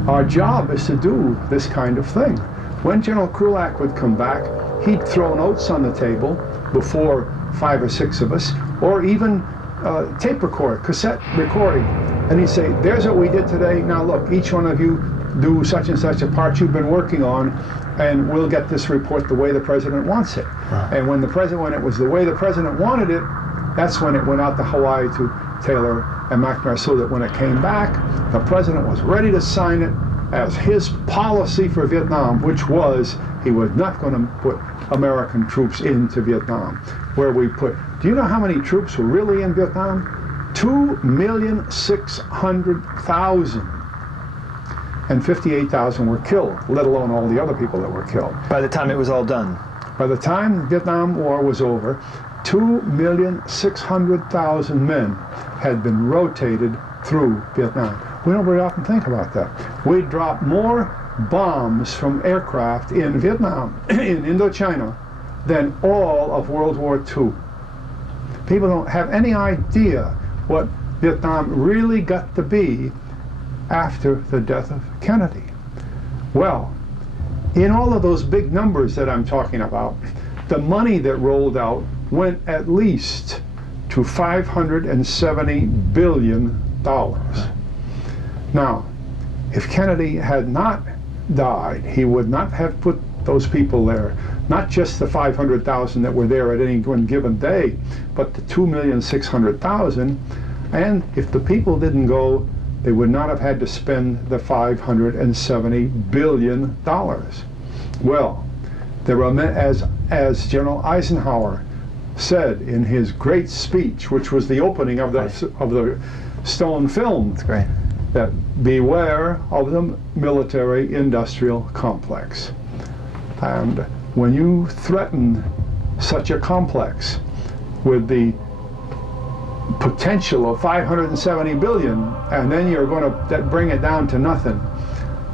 Our job is to do this kind of thing. When General Krulak would come back, he'd throw notes on the table before 5 or 6 of us, or even tape record, cassette recording. And he'd say, there's what we did today. Now look, each one of you do such and such a part you've been working on, and we'll get this report the way the president wants it. Wow. And when it was the way the president wanted it, that's when it went out to Hawaii to Taylor and McNamara, so that when it came back, the president was ready to sign it as his policy for Vietnam, which was he was not going to put American troops into Vietnam. Where we put, do you know how many troops were really in Vietnam? 2,600,000. And 58,000 were killed, let alone all the other people that were killed. By the time it was all done? By the time the Vietnam War was over, 2,600,000 men had been rotated through Vietnam. We don't very often think about that. We dropped more bombs from aircraft in Vietnam, in Indochina, than all of World War II. People don't have any idea what Vietnam really got to be after the death of Kennedy. Well, in all of those big numbers that I'm talking about, the money that rolled out went at least to $570 billion. Now, if Kennedy had not died, he would not have put those people there. Not just the 500,000 that were there at any one given day, but the 2,600,000. And if the people didn't go, they would not have had to spend the $570 billion. Well, there were, as General Eisenhower said in his great speech, which was the opening of the Stone film, that's great, that beware of the military-industrial complex. And when you threaten such a complex with the potential of 570 billion, and then you're going to bring it down to nothing,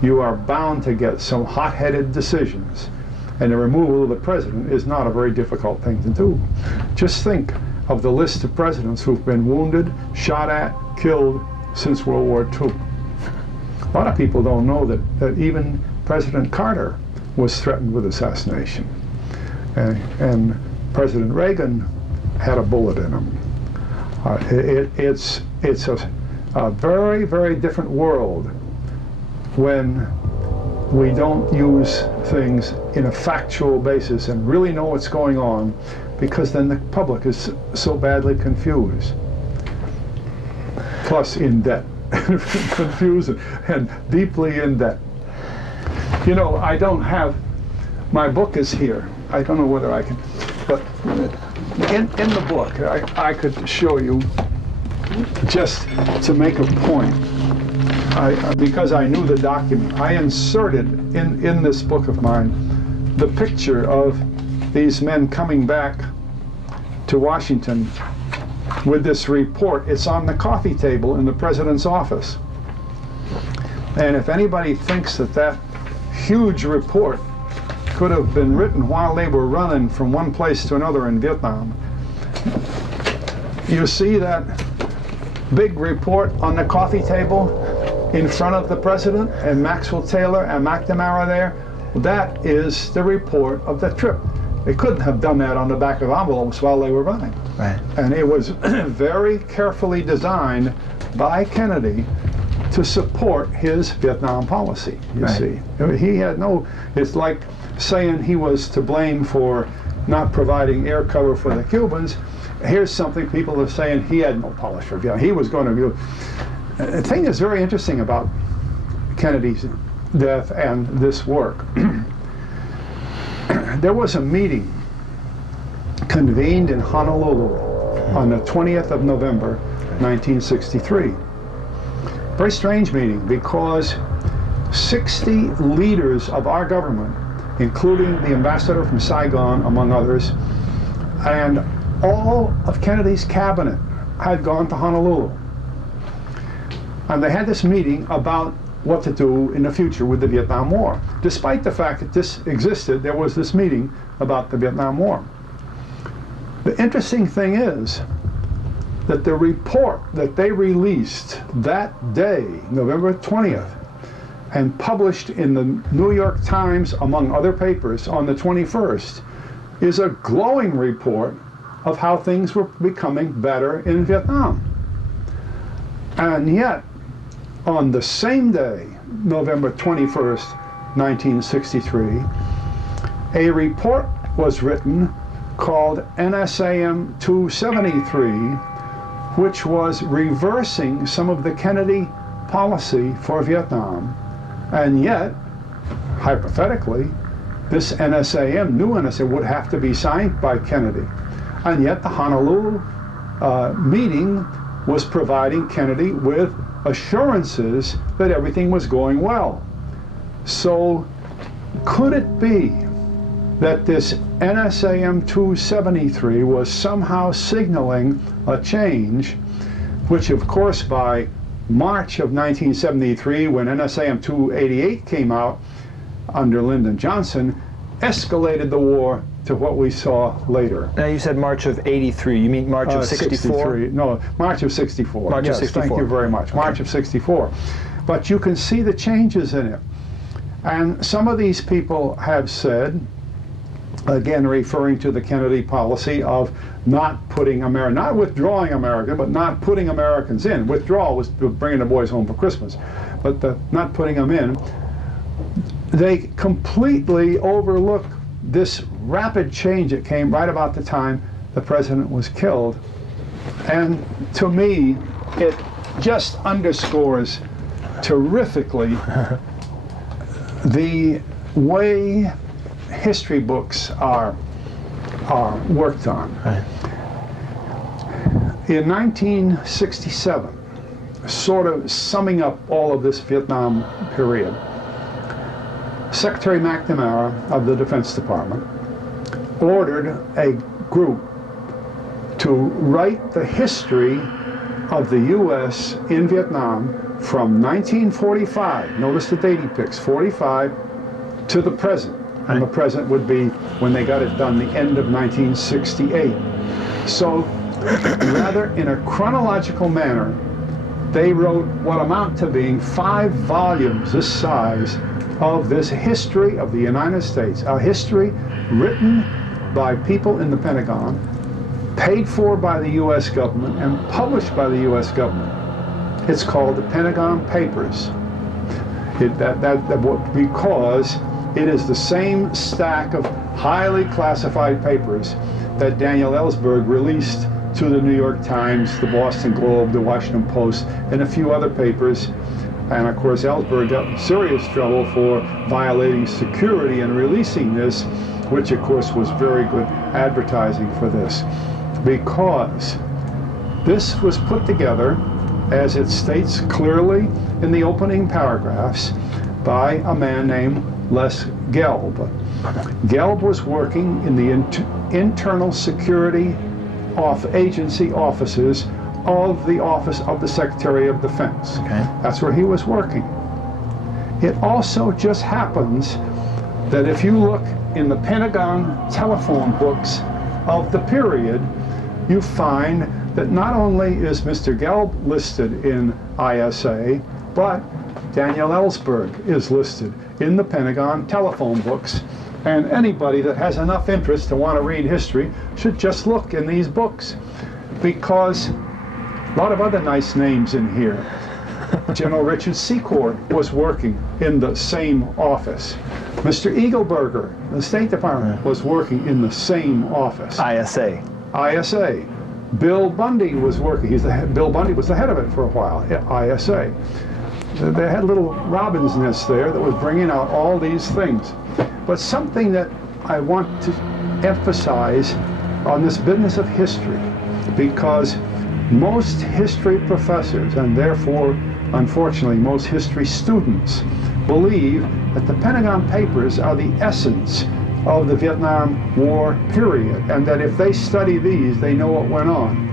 you are bound to get some hot-headed decisions. And the removal of the president is not a very difficult thing to do. Just think of the list of presidents who've been wounded, shot at, killed since World War II. A lot of people don't know that even President Carter was threatened with assassination. And President Reagan had a bullet in him. It's a very, very different world when we don't use things in a factual basis and really know what's going on, because then the public is so badly confused. Plus in debt. Confused and deeply in debt. You know, I don't have, my book is here. I don't know whether I can, but in the book, I could show you, just to make a point, because I knew the document, I inserted in this book of mine the picture of these men coming back to Washington with this report. It's on the coffee table in the president's office. And if anybody thinks that that huge report could have been written while they were running from one place to another in Vietnam, you see that big report on the coffee table in front of the president and Maxwell Taylor and McNamara there? That is the report of the trip. They couldn't have done that on the back of envelopes while they were running. Right. And it was very carefully designed by Kennedy to support his Vietnam policy, you see. He had no, it's like saying he was to blame for not providing air cover for the Cubans. Here's something people are saying he had no polish for Vietnam. He was going to do. The thing that's very interesting about Kennedy's death and this work, there was a meeting convened in Honolulu on the 20th of November, 1963. Very strange meeting because 60 leaders of our government, including the ambassador from Saigon, among others, and all of Kennedy's cabinet had gone to Honolulu. And they had this meeting about what to do in the future with the Vietnam War. Despite the fact that this existed, there was this meeting about the Vietnam War. The interesting thing is that the report that they released that day, November 20th, and published in the New York Times, among other papers, on the 21st, is a glowing report of how things were becoming better in Vietnam. And yet, on the same day, November 21st, 1963, a report was written called NSAM 273, which was reversing some of the Kennedy policy for Vietnam. And yet, hypothetically, this NSAM, new NSAM, would have to be signed by Kennedy. And yet the Honolulu meeting was providing Kennedy with assurances that everything was going well. So could it be that this NSAM 273 was somehow signaling a change, which of course by March of 1973, when NSAM 288 came out under Lyndon Johnson, escalated the war to what we saw later. Now you said March of 83, you mean March of 64? No, March of 64. March yes, of 64. Thank you very much. Okay. March of 64. But you can see the changes in it. And some of these people have said, again referring to the Kennedy policy of not putting America, not withdrawing America, but not putting Americans in. Withdrawal was bringing the boys home for Christmas, but not putting them in. They completely overlook this rapid change that came right about the time the president was killed. And to me, it just underscores terrifically the way history books are worked on. Right. In 1967, sort of summing up all of this Vietnam period, Secretary McNamara of the Defense Department ordered a group to write the history of the U.S. in Vietnam from 1945, notice the date he picks, 45, to the present. And the present would be, when they got it done, the end of 1968. So, rather in a chronological manner, they wrote what amount to being 5 volumes this size of this history of the United States, a history written by people in the Pentagon, paid for by the U.S. government, and published by the U.S. government. It's called the Pentagon Papers. Because it is the same stack of highly classified papers that Daniel Ellsberg released to the New York Times, the Boston Globe, the Washington Post, and a few other papers. And of course, Ellsberg got in serious trouble for violating security and releasing this, which of course was very good advertising for this, because this was put together as it states clearly in the opening paragraphs, by a man named Les Gelb. Gelb was working in the internal security agency offices of the Office of the Secretary of Defense. Okay. That's where he was working. It also just happens that if you look in the Pentagon telephone books of the period, you find that not only is Mr. Gelb listed in ISA, but Daniel Ellsberg is listed in the Pentagon telephone books. And anybody that has enough interest to want to read history should just look in these books, because a lot of other nice names in here. General Richard Secord was working in the same office. Mr. Eagleberger, the State Department, was working in the same office. ISA. ISA. Bill Bundy was working. Bill Bundy was the head of it for a while at ISA. They had a little robin's nest there that was bringing out all these things. But something that I want to emphasize on this business of history, because most history professors, and therefore, unfortunately, most history students, believe that the Pentagon Papers are the essence of the Vietnam War period, and that if they study these, they know what went on.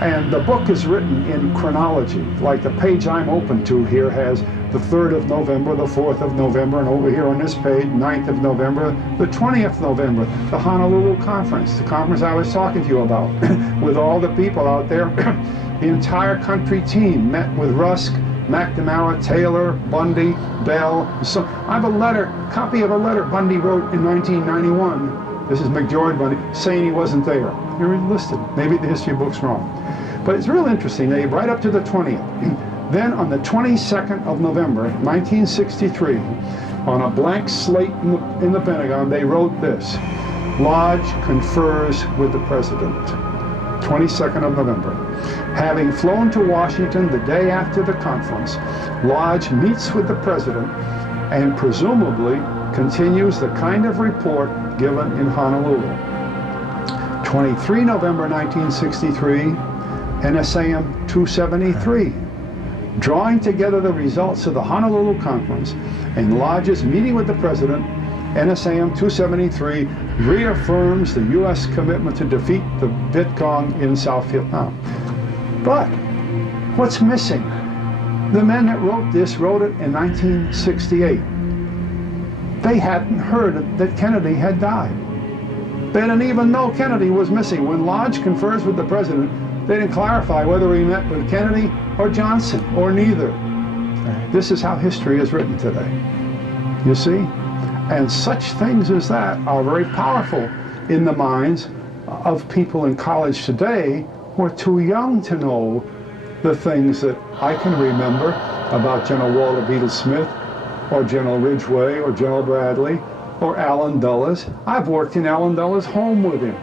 And the book is written in chronology. Like the page I'm open to here has the 3rd of November, the 4th of November, and over here on this page, 9th of November, the 20th of November, the Honolulu Conference, the conference I was talking to you about, with all the people out there. The entire country team met with Rusk, McNamara, Taylor, Bundy, Bell. So I have a copy of a letter Bundy wrote in 1991. This is McGeorge Bundy, saying he wasn't there. Here he's listed. Maybe the history book's wrong. But it's real interesting. They right up to the 20th. Then on the 22nd of November, 1963, on a blank slate in the Pentagon, they wrote this: Lodge confers with the President. 22nd of November. Having flown to Washington the day after the conference, Lodge meets with the President and presumably continues the kind of report given in Honolulu. 23 November 1963, NSAM 273. Drawing together the results of the Honolulu Conference and Lodge's meeting with the President, NSAM 273 reaffirms the U.S. commitment to defeat the Viet Cong in South Vietnam. But what's missing? The men that wrote this wrote it in 1968. They hadn't heard that Kennedy had died. They didn't even know Kennedy was missing. When Lodge confers with the President, they didn't clarify whether he met with Kennedy or Johnson, or neither. This is how history is written today. You see? And such things as that are very powerful in the minds of people in college today who are too young to know the things that I can remember about General Walter Beadle Smith, or General Ridgway, or General Bradley, or Allen Dulles. I've worked in Allen Dulles' home with him.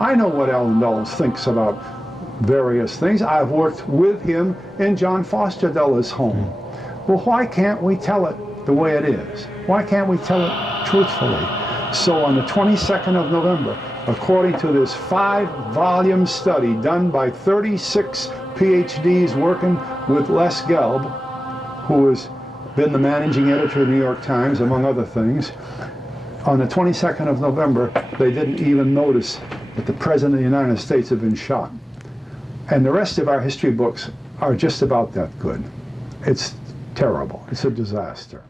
I know what Allen Dulles thinks about various things. I've worked with him in John Foster Dulles' home. Well, why can't we tell it the way it is? Why can't we tell it truthfully? So on the 22nd of November, according to this 5-volume study done by 36 PhDs working with Les Gelb, who has been the managing editor of the New York Times, among other things, on the 22nd of November, they didn't even notice that the President of the United States had been shot. And the rest of our history books are just about that good. It's terrible. It's a disaster.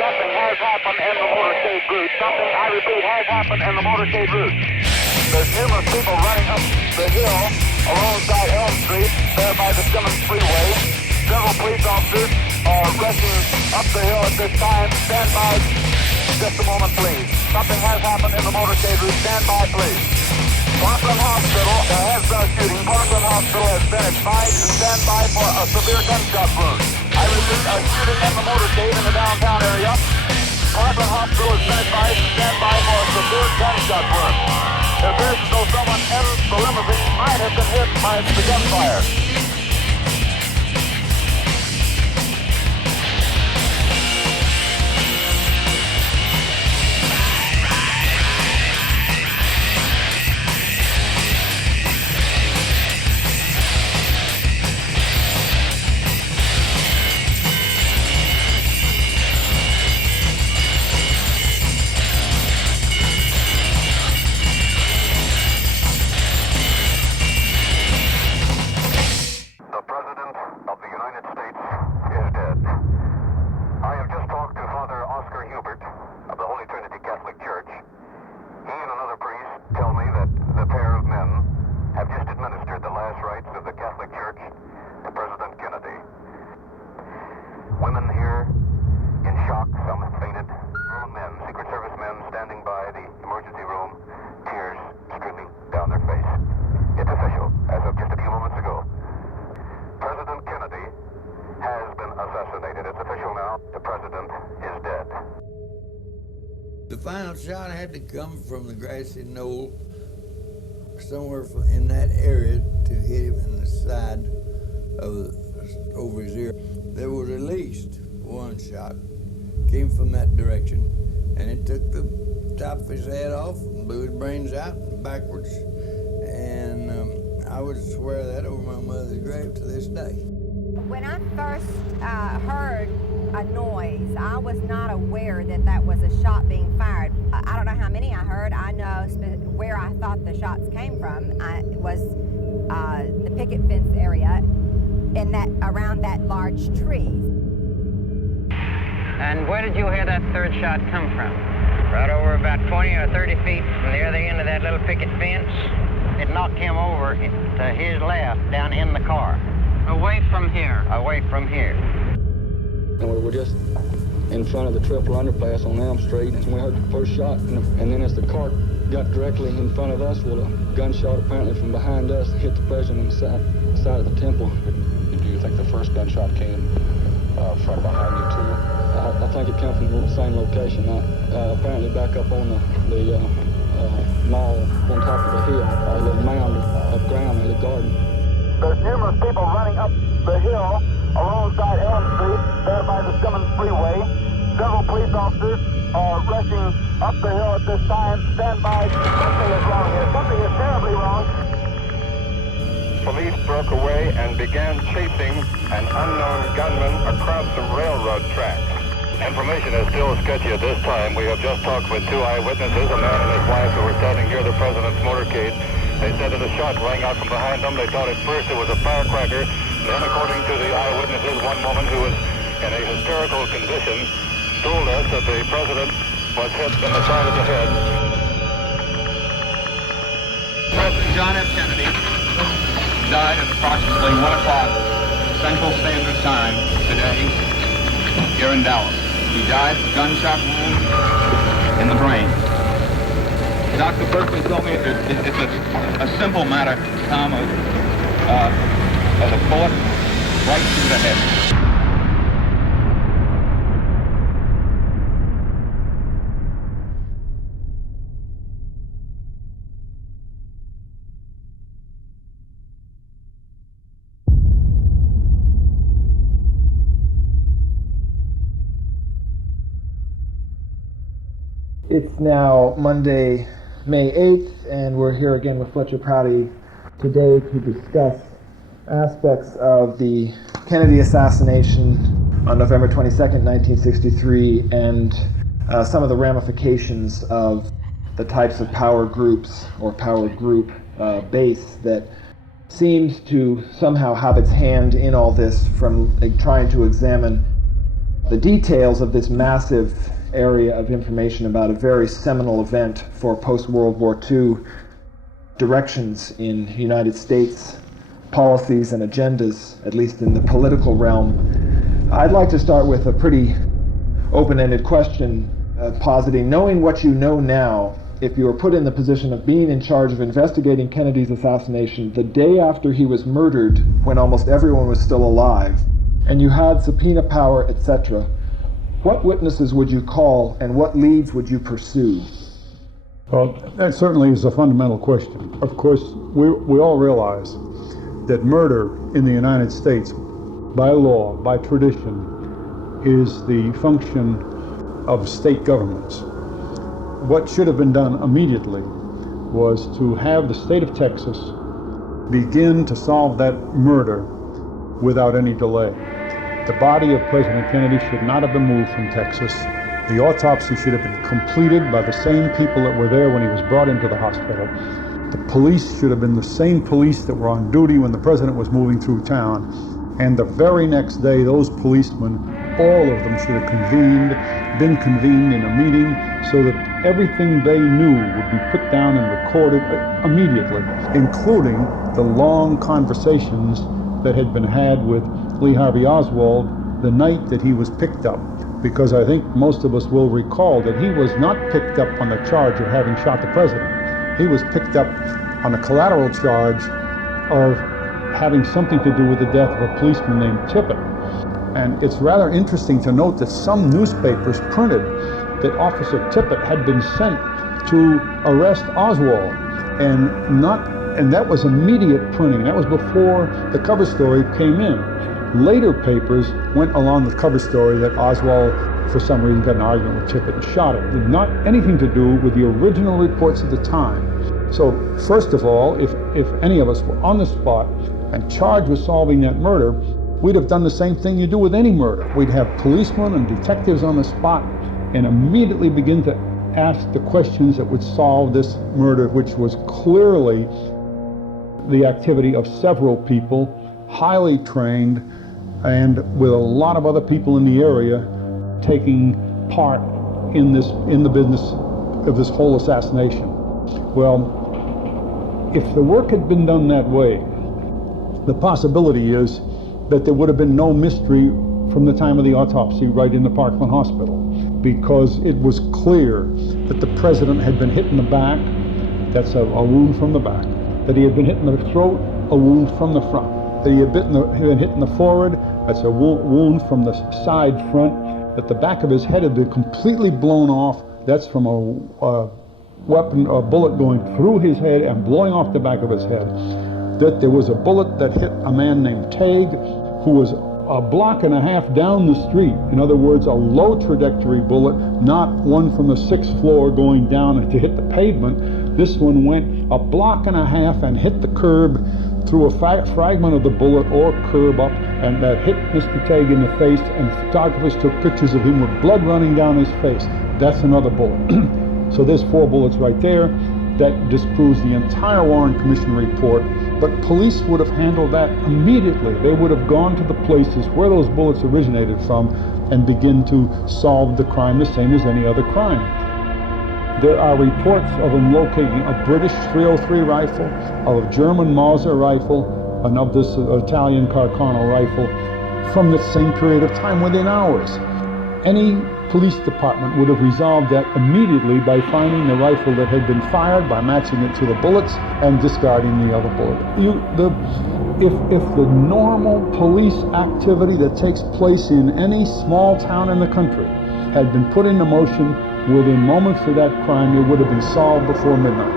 something has happened in the motorcade route. Something, I repeat, has happened in the motorcade route. There's numerous people running up the hill alongside Elm Street, there by the Simmons Freeway. Several police officers are rushing up the hill at this time. Stand by just a moment, please. Something has happened in the motorcade route. Stand by, please. Parkland Hospital, there has been a shooting. Parkland Hospital has been advised to stand by for a severe gunshot wound. I repeat, a shooting in the motorcade in the downtown area. Parkland Hospital has been advised to stand by for a severe gunshot wound. It appears as though someone in the limousine might have been hit by the gunfire. The final shot had to come from the grassy knoll somewhere in that area to hit him in the side of over his ear. There was at least one shot came from that direction, and it took the top of his head off and blew his brains out and backwards. And I would swear that over my mother's grave to this day. When I first heard a noise, I was not aware that that was a shot being fired. I don't know how many I heard. I know where I thought the shots came from. It was the picket fence area in that around that large tree. And where did you hear that third shot come from? Right over about 20 or 30 feet from the other end of that little picket fence. It knocked him over to his left down in the car. Away from here? Away from here. And we were just in front of the triple underpass on Elm Street, and we heard the first shot, and then as the car got directly in front of us, well, a gunshot apparently from behind us hit the president in the side of the temple. Do you think the first gunshot came from behind you too? I think it came from the same location. Apparently back up on the mall on top of the hill, a little mound of ground in the garden. There's numerous people running up the hill alongside Elm Street, there by the Simmons Freeway. Several police officers are rushing up the hill at this time. Stand by. Something is wrong here. Something is terribly wrong. Police broke away and began chasing an unknown gunman across the railroad tracks. Information is still sketchy at this time. We have just talked with two eyewitnesses, a man and his wife who were standing near the president's motorcade. They said that a shot rang out from behind them. They thought at first it was a firecracker. Then, according to the eyewitnesses, one woman who was in a hysterical condition told us that the president was hit in the side of the head. President John F. Kennedy died at approximately 1 o'clock Central Standard Time today here in Dallas. He died of gunshot wound in the brain. Dr. Berkeley told me it's a simple matter, Tom, of a bullet right through the head. It's now Monday, May 8th, and we're here again with Fletcher Prouty today to discuss aspects of the Kennedy assassination on November 22nd, 1963, and some of the ramifications of the types of power groups or power group base that seemed to somehow have its hand in all this, from trying to examine The details of this massive area of information about a very seminal event for post-World War II directions in United States policies and agendas, at least in the political realm. I'd like to start with a pretty open-ended question, positing, knowing what you know now, if you were put in the position of being in charge of investigating Kennedy's assassination the day after he was murdered, when almost everyone was still alive, and you had subpoena power, etc., what witnesses would you call and what leads would you pursue? Well, that certainly is a fundamental question. Of course, we all realize that murder in the United States, by law, by tradition, is the function of state governments. What should have been done immediately was to have the state of Texas begin to solve that murder without any delay. The body of President Kennedy should not have been moved from Texas. The autopsy should have been completed by the same people that were there when he was brought into the hospital. The police should have been the same police that were on duty when the president was moving through town. And the very next day, those policemen, all of them should have been convened in a meeting so that everything they knew would be put down and recorded immediately, including the long conversations that had been had with Lee Harvey Oswald the night that he was picked up. Because I think most of us will recall that he was not picked up on the charge of having shot the president. He was picked up on a collateral charge of having something to do with the death of a policeman named Tippit. And it's rather interesting to note that some newspapers printed that Officer Tippit had been sent to arrest Oswald, and that was immediate printing. That was before the cover story came in. Later papers went along the cover story that Oswald, for some reason, got in an argument with Tippit and shot him. It had not anything to do with the original reports at the time. So, first of all, if any of us were on the spot and charged with solving that murder, we'd have done the same thing you do with any murder. We'd have policemen and detectives on the spot and immediately begin to ask the questions that would solve this murder, which was clearly the activity of several people, highly trained, and with a lot of other people in the area taking part in the business of this whole assassination. Well, if the work had been done that way, the possibility is that there would have been no mystery from the time of the autopsy right in the Parkland Hospital, because it was clear that the president had been hit in the back, that's a wound from the back, that he had been hit in the throat, a wound from the front, that he had been hit in the forehead, that's a wound from the side front, that the back of his head had been completely blown off, that's from a bullet going through his head and blowing off the back of his head, that there was a bullet that hit a man named Tague, who was a block and a half down the street. In other words, a low trajectory bullet, not one from the 6th floor going down to hit the pavement. This one went a block and a half and hit the curb through a fragment of the bullet or curb up, and that hit Mr. Tague in the face, and photographers took pictures of him with blood running down his face. That's another bullet. So there's 4 bullets right there. That disproves the entire Warren Commission report. But police would have handled that immediately. They would have gone to the places where those bullets originated from and begin to solve the crime the same as any other crime. There are reports of them locating a British .303 rifle, of a German Mauser rifle, and of this Italian Carcano rifle from the same period of time within hours. Any police department would have resolved that immediately by finding the rifle that had been fired, by matching it to the bullets, and discarding the other bullet. If the normal police activity that takes place in any small town in the country had been put into motion within moments of that crime, it would have been solved before midnight.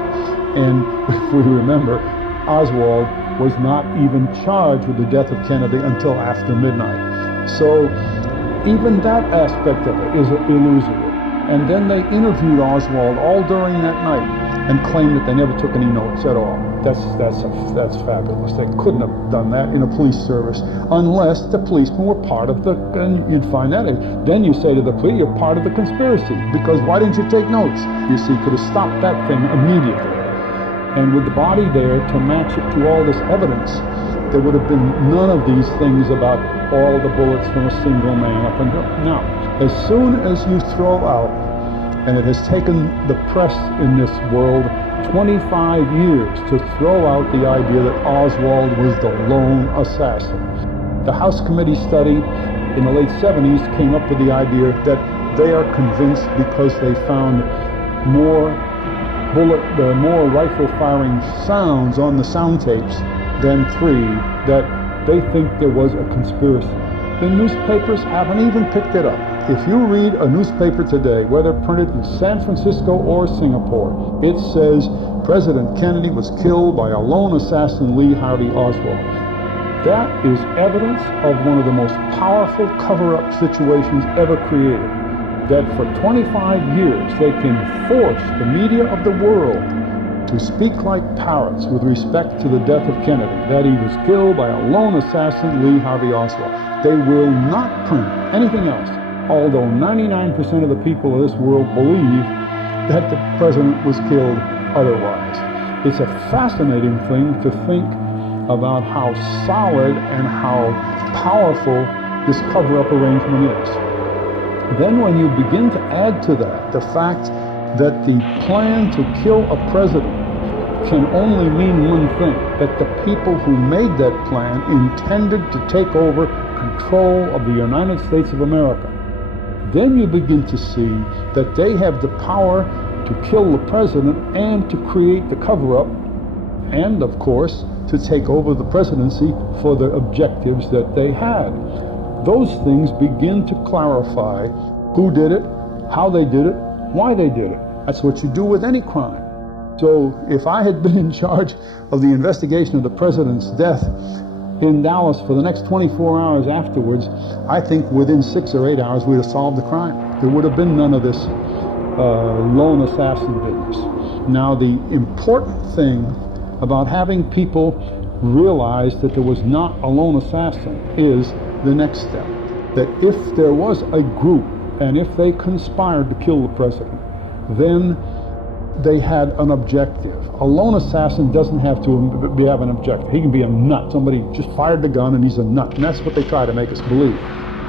And if we remember, Oswald was not even charged with the death of Kennedy until after midnight. So even that aspect of it is illusory. And then they interviewed Oswald all during that night and claimed that they never took any notes at all. That's fabulous. They couldn't have done that in a police service unless the policemen were part of the, and you'd find that. Then you say to the police, you're part of the conspiracy, because why didn't you take notes? You see, could have stopped that thing immediately. And with the body there to match it to all this evidence, there would have been none of these things about all the bullets from a single man up until now. As soon as you throw out, and it has taken the press in this world 25 years to throw out the idea that Oswald was the lone assassin. The House Committee study in the late 70s came up with the idea that they are convinced because they found more rifle firing sounds on the sound tapes than 3, that they think there was a conspiracy. The newspapers haven't even picked it up. If you read a newspaper today, whether printed in San Francisco or Singapore, it says President Kennedy was killed by a lone assassin, Lee Harvey Oswald. That is evidence of one of the most powerful cover-up situations ever created. That for 25 years they can force the media of the world to speak like parrots with respect to the death of Kennedy, that he was killed by a lone assassin, Lee Harvey Oswald. They will not print anything else, although 99% of the people of this world believe that the president was killed otherwise. It's a fascinating thing to think about how solid and how powerful this cover-up arrangement is. Then when you begin to add to that the fact that the plan to kill a president can only mean one thing, that the people who made that plan intended to take over control of the United States of America, then you begin to see that they have the power to kill the president and to create the cover-up, and of course to take over the presidency for the objectives that they had. Those things begin to clarify who did it, how they did it, why they did it. That's what you do with any crime. So if I had been in charge of the investigation of the president's death in Dallas for the next 24 hours afterwards, I think within 6 or 8 hours we'd have solved the crime. There would have been none of this lone assassin business. Now the important thing about having people realize that there was not a lone assassin is the next step. That if there was a group and if they conspired to kill the president, then they had an objective. A lone assassin doesn't have to have an objective. He can be a nut. Somebody just fired the gun and he's a nut. And that's what they try to make us believe.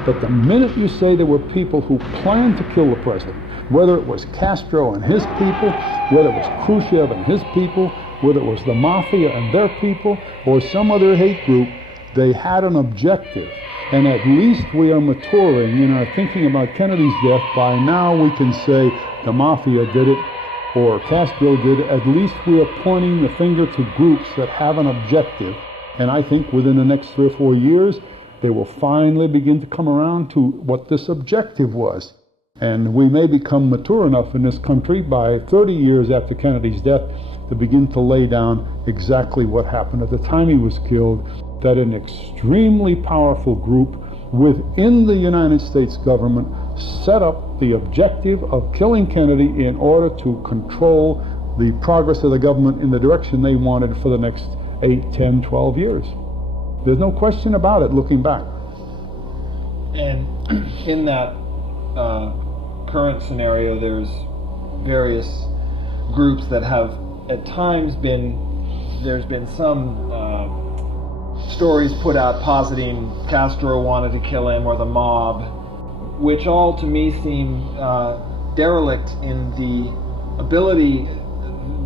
But the minute you say there were people who planned to kill the president, whether it was Castro and his people, whether it was Khrushchev and his people, whether it was the mafia and their people, or some other hate group, they had an objective. And at least we are maturing in our thinking about Kennedy's death. By now we can say the mafia did it, or Castro did it. At least we are pointing the finger to groups that have an objective. And I think within the next 3 or 4 years, they will finally begin to come around to what this objective was. And we may become mature enough in this country by 30 years after Kennedy's death to begin to lay down exactly what happened at the time he was killed, that an extremely powerful group within the United States government set up the objective of killing Kennedy in order to control the progress of the government in the direction they wanted for the next 8, 10, 12 years. There's no question about it looking back. And in that current scenario, there's various groups that have at times there's been some stories put out positing Castro wanted to kill him or the mob, which all to me seem derelict in the ability,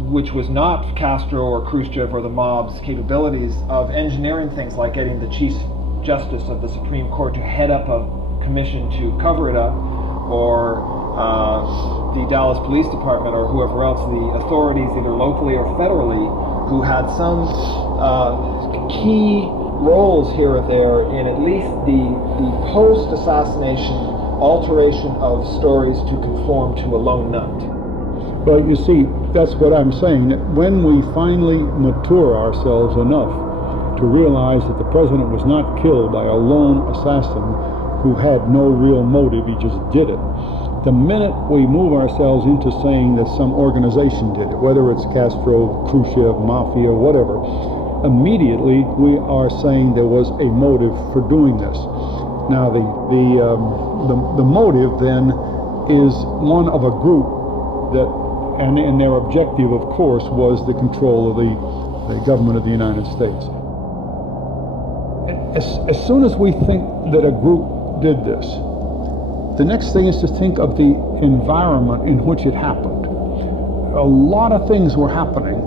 which was not Castro or Khrushchev or the mob's capabilities, of engineering things like getting the Chief Justice of the Supreme Court to head up a commission to cover it up, or the Dallas Police Department or whoever else, the authorities either locally or federally, who had some key roles here or there in at least the post-assassination alteration of stories to conform to a lone nut. But you see, that's what I'm saying, that when we finally mature ourselves enough to realize that the president was not killed by a lone assassin who had no real motive, he just did it. The minute we move ourselves into saying that some organization did it, whether it's Castro, Khrushchev, Mafia, whatever, immediately we are saying there was a motive for doing this. Now the motive then is one of a group that, and their objective, of course, was the control of the government of the United States. as soon as we think that a group did this, the next thing is to think of the environment in which it happened. A lot of things were happening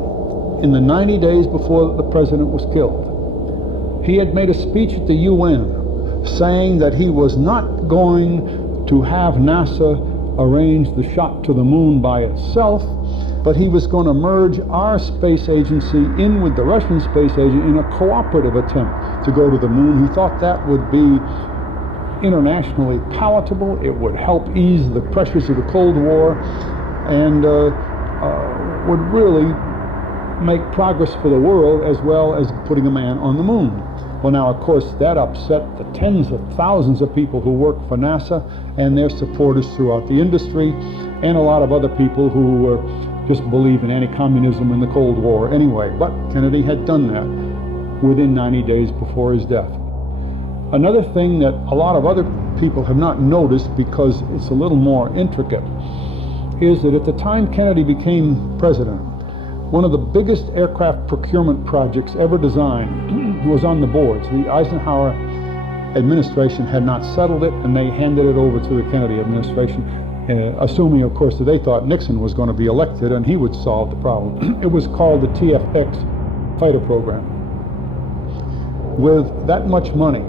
in the 90 days before the president was killed. He had made a speech at the UN saying that he was not going to have NASA arrange the shot to the moon by itself, but he was going to merge our space agency in with the Russian space agency in a cooperative attempt to go to the moon. He thought that would be internationally palatable. It would help ease the pressures of the Cold War and would really make progress for the world as well as putting a man on the moon. Well, now, of course, that upset the tens of thousands of people who work for NASA and their supporters throughout the industry, and a lot of other people who just believe in anti-communism in the Cold War anyway. But Kennedy had done that within 90 days before his death. Another thing that a lot of other people have not noticed, because it's a little more intricate, is that at the time Kennedy became president, one of the biggest aircraft procurement projects ever designed was on the boards. The Eisenhower administration had not settled it, and they handed it over to the Kennedy administration, assuming, of course, that they thought Nixon was going to be elected and he would solve the problem. It was called the TFX fighter program. With that much money,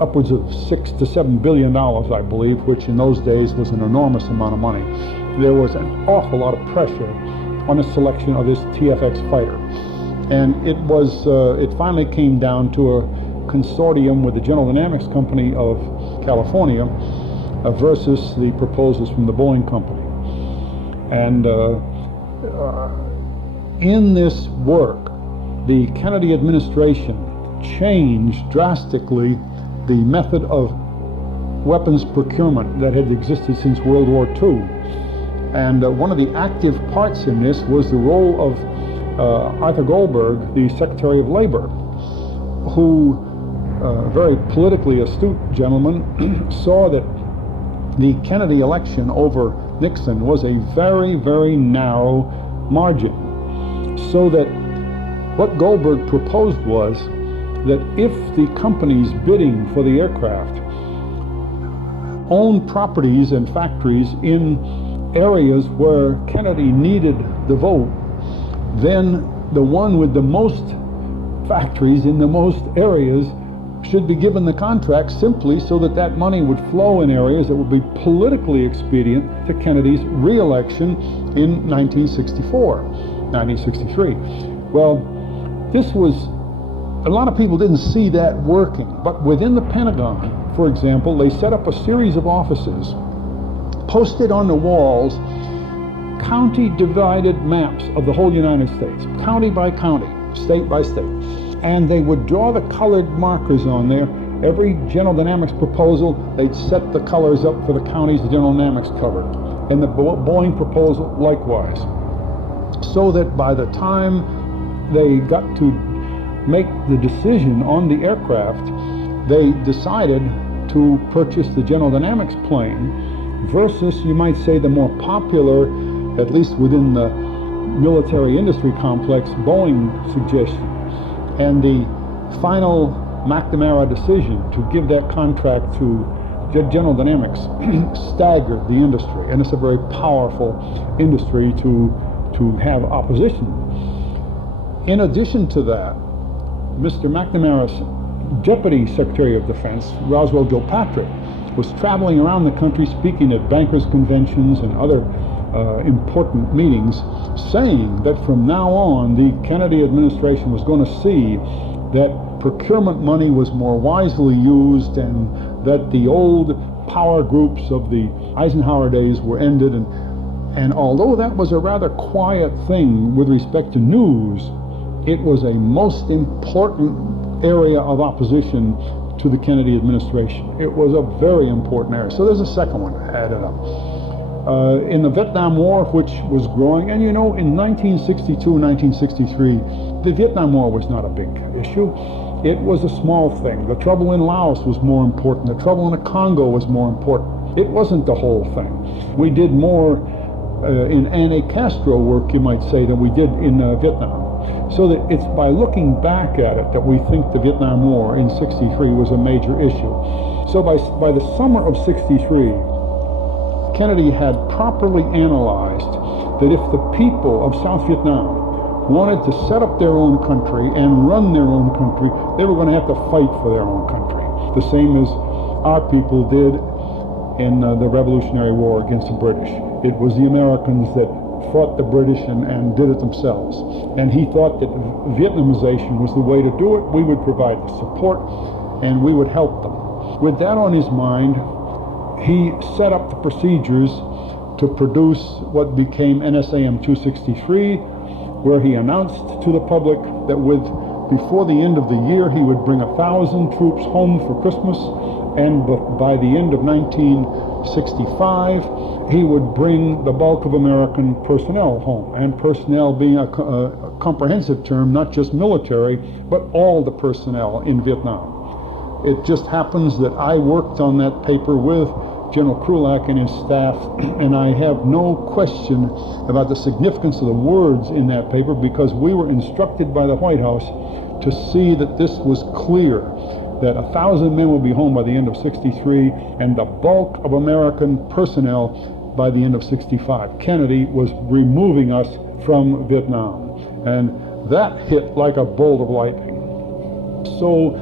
upwards of $6 to $7 billion, I believe, which in those days was an enormous amount of money, there was an awful lot of pressure on the selection of this TFX fighter. And it finally came down to a consortium with the General Dynamics Company of California versus the proposals from the Boeing Company. And in this work, the Kennedy administration changed drastically the method of weapons procurement that had existed since World War II. And one of the active parts in this was the role of Arthur Goldberg, the Secretary of Labor, who, very politically astute gentleman, saw that the Kennedy election over Nixon was a very, very narrow margin. So that what Goldberg proposed was that if the companies bidding for the aircraft owned properties and factories in areas where Kennedy needed the vote, then the one with the most factories in the most areas should be given the contract, simply so that that money would flow in areas that would be politically expedient to Kennedy's re-election in 1963. Well, this was, a lot of people didn't see that working, but within the Pentagon, for example, they set up a series of offices, posted on the walls county divided maps of the whole United States, county by county, state by state. And they would draw the colored markers on there. Every General Dynamics proposal, they'd set the colors up for the counties the General Dynamics covered. And the Boeing proposal likewise. So that by the time they got to make the decision on the aircraft, they decided to purchase the General Dynamics plane versus, you might say, the more popular, at least within the military industry complex, Boeing suggestion. And the final McNamara decision to give that contract to General Dynamics staggered the industry, and it's a very powerful industry to have opposition. In addition to that, Mr. McNamara's Deputy Secretary of Defense, Roswell Gilpatrick, was traveling around the country speaking at bankers' conventions and other important meetings, saying that from now on the Kennedy administration was going to see that procurement money was more wisely used and that the old power groups of the Eisenhower days were ended. And although that was a rather quiet thing with respect to news, it was a most important area of opposition to the Kennedy administration. It was a very important area. So there's a second one added up. In the Vietnam War, which was growing, and you know, in 1962, 1963, the Vietnam War was not a big issue. It was a small thing. The trouble in Laos was more important. The trouble in the Congo was more important. It wasn't the whole thing. We did more in anti-Castro work, you might say, than we did in Vietnam. So that it's by looking back at it that we think the Vietnam War in '63 was a major issue. So by the summer of '63, Kennedy had properly analyzed that if the people of South Vietnam wanted to set up their own country and run their own country, they were going to have to fight for their own country, the same as our people did in the Revolutionary War against the British. It was the Americans that fought the British and did it themselves. And he thought that Vietnamization was the way to do it. We would provide the support and we would help them. With that on his mind, he set up the procedures to produce what became NSAM 263, where he announced to the public that before the end of the year he would bring 1,000 troops home for Christmas, and by the end of 1965 he would bring the bulk of American personnel home, and personnel being a comprehensive term, not just military, but all the personnel in Vietnam. It just happens that I worked on that paper with General Krulak and his staff, and I have no question about the significance of the words in that paper, because we were instructed by the White House to see that this was clear, that 1,000 men will be home by the end of '63, and the bulk of American personnel by the end of '65. Kennedy was removing us from Vietnam, and that hit like a bolt of lightning. So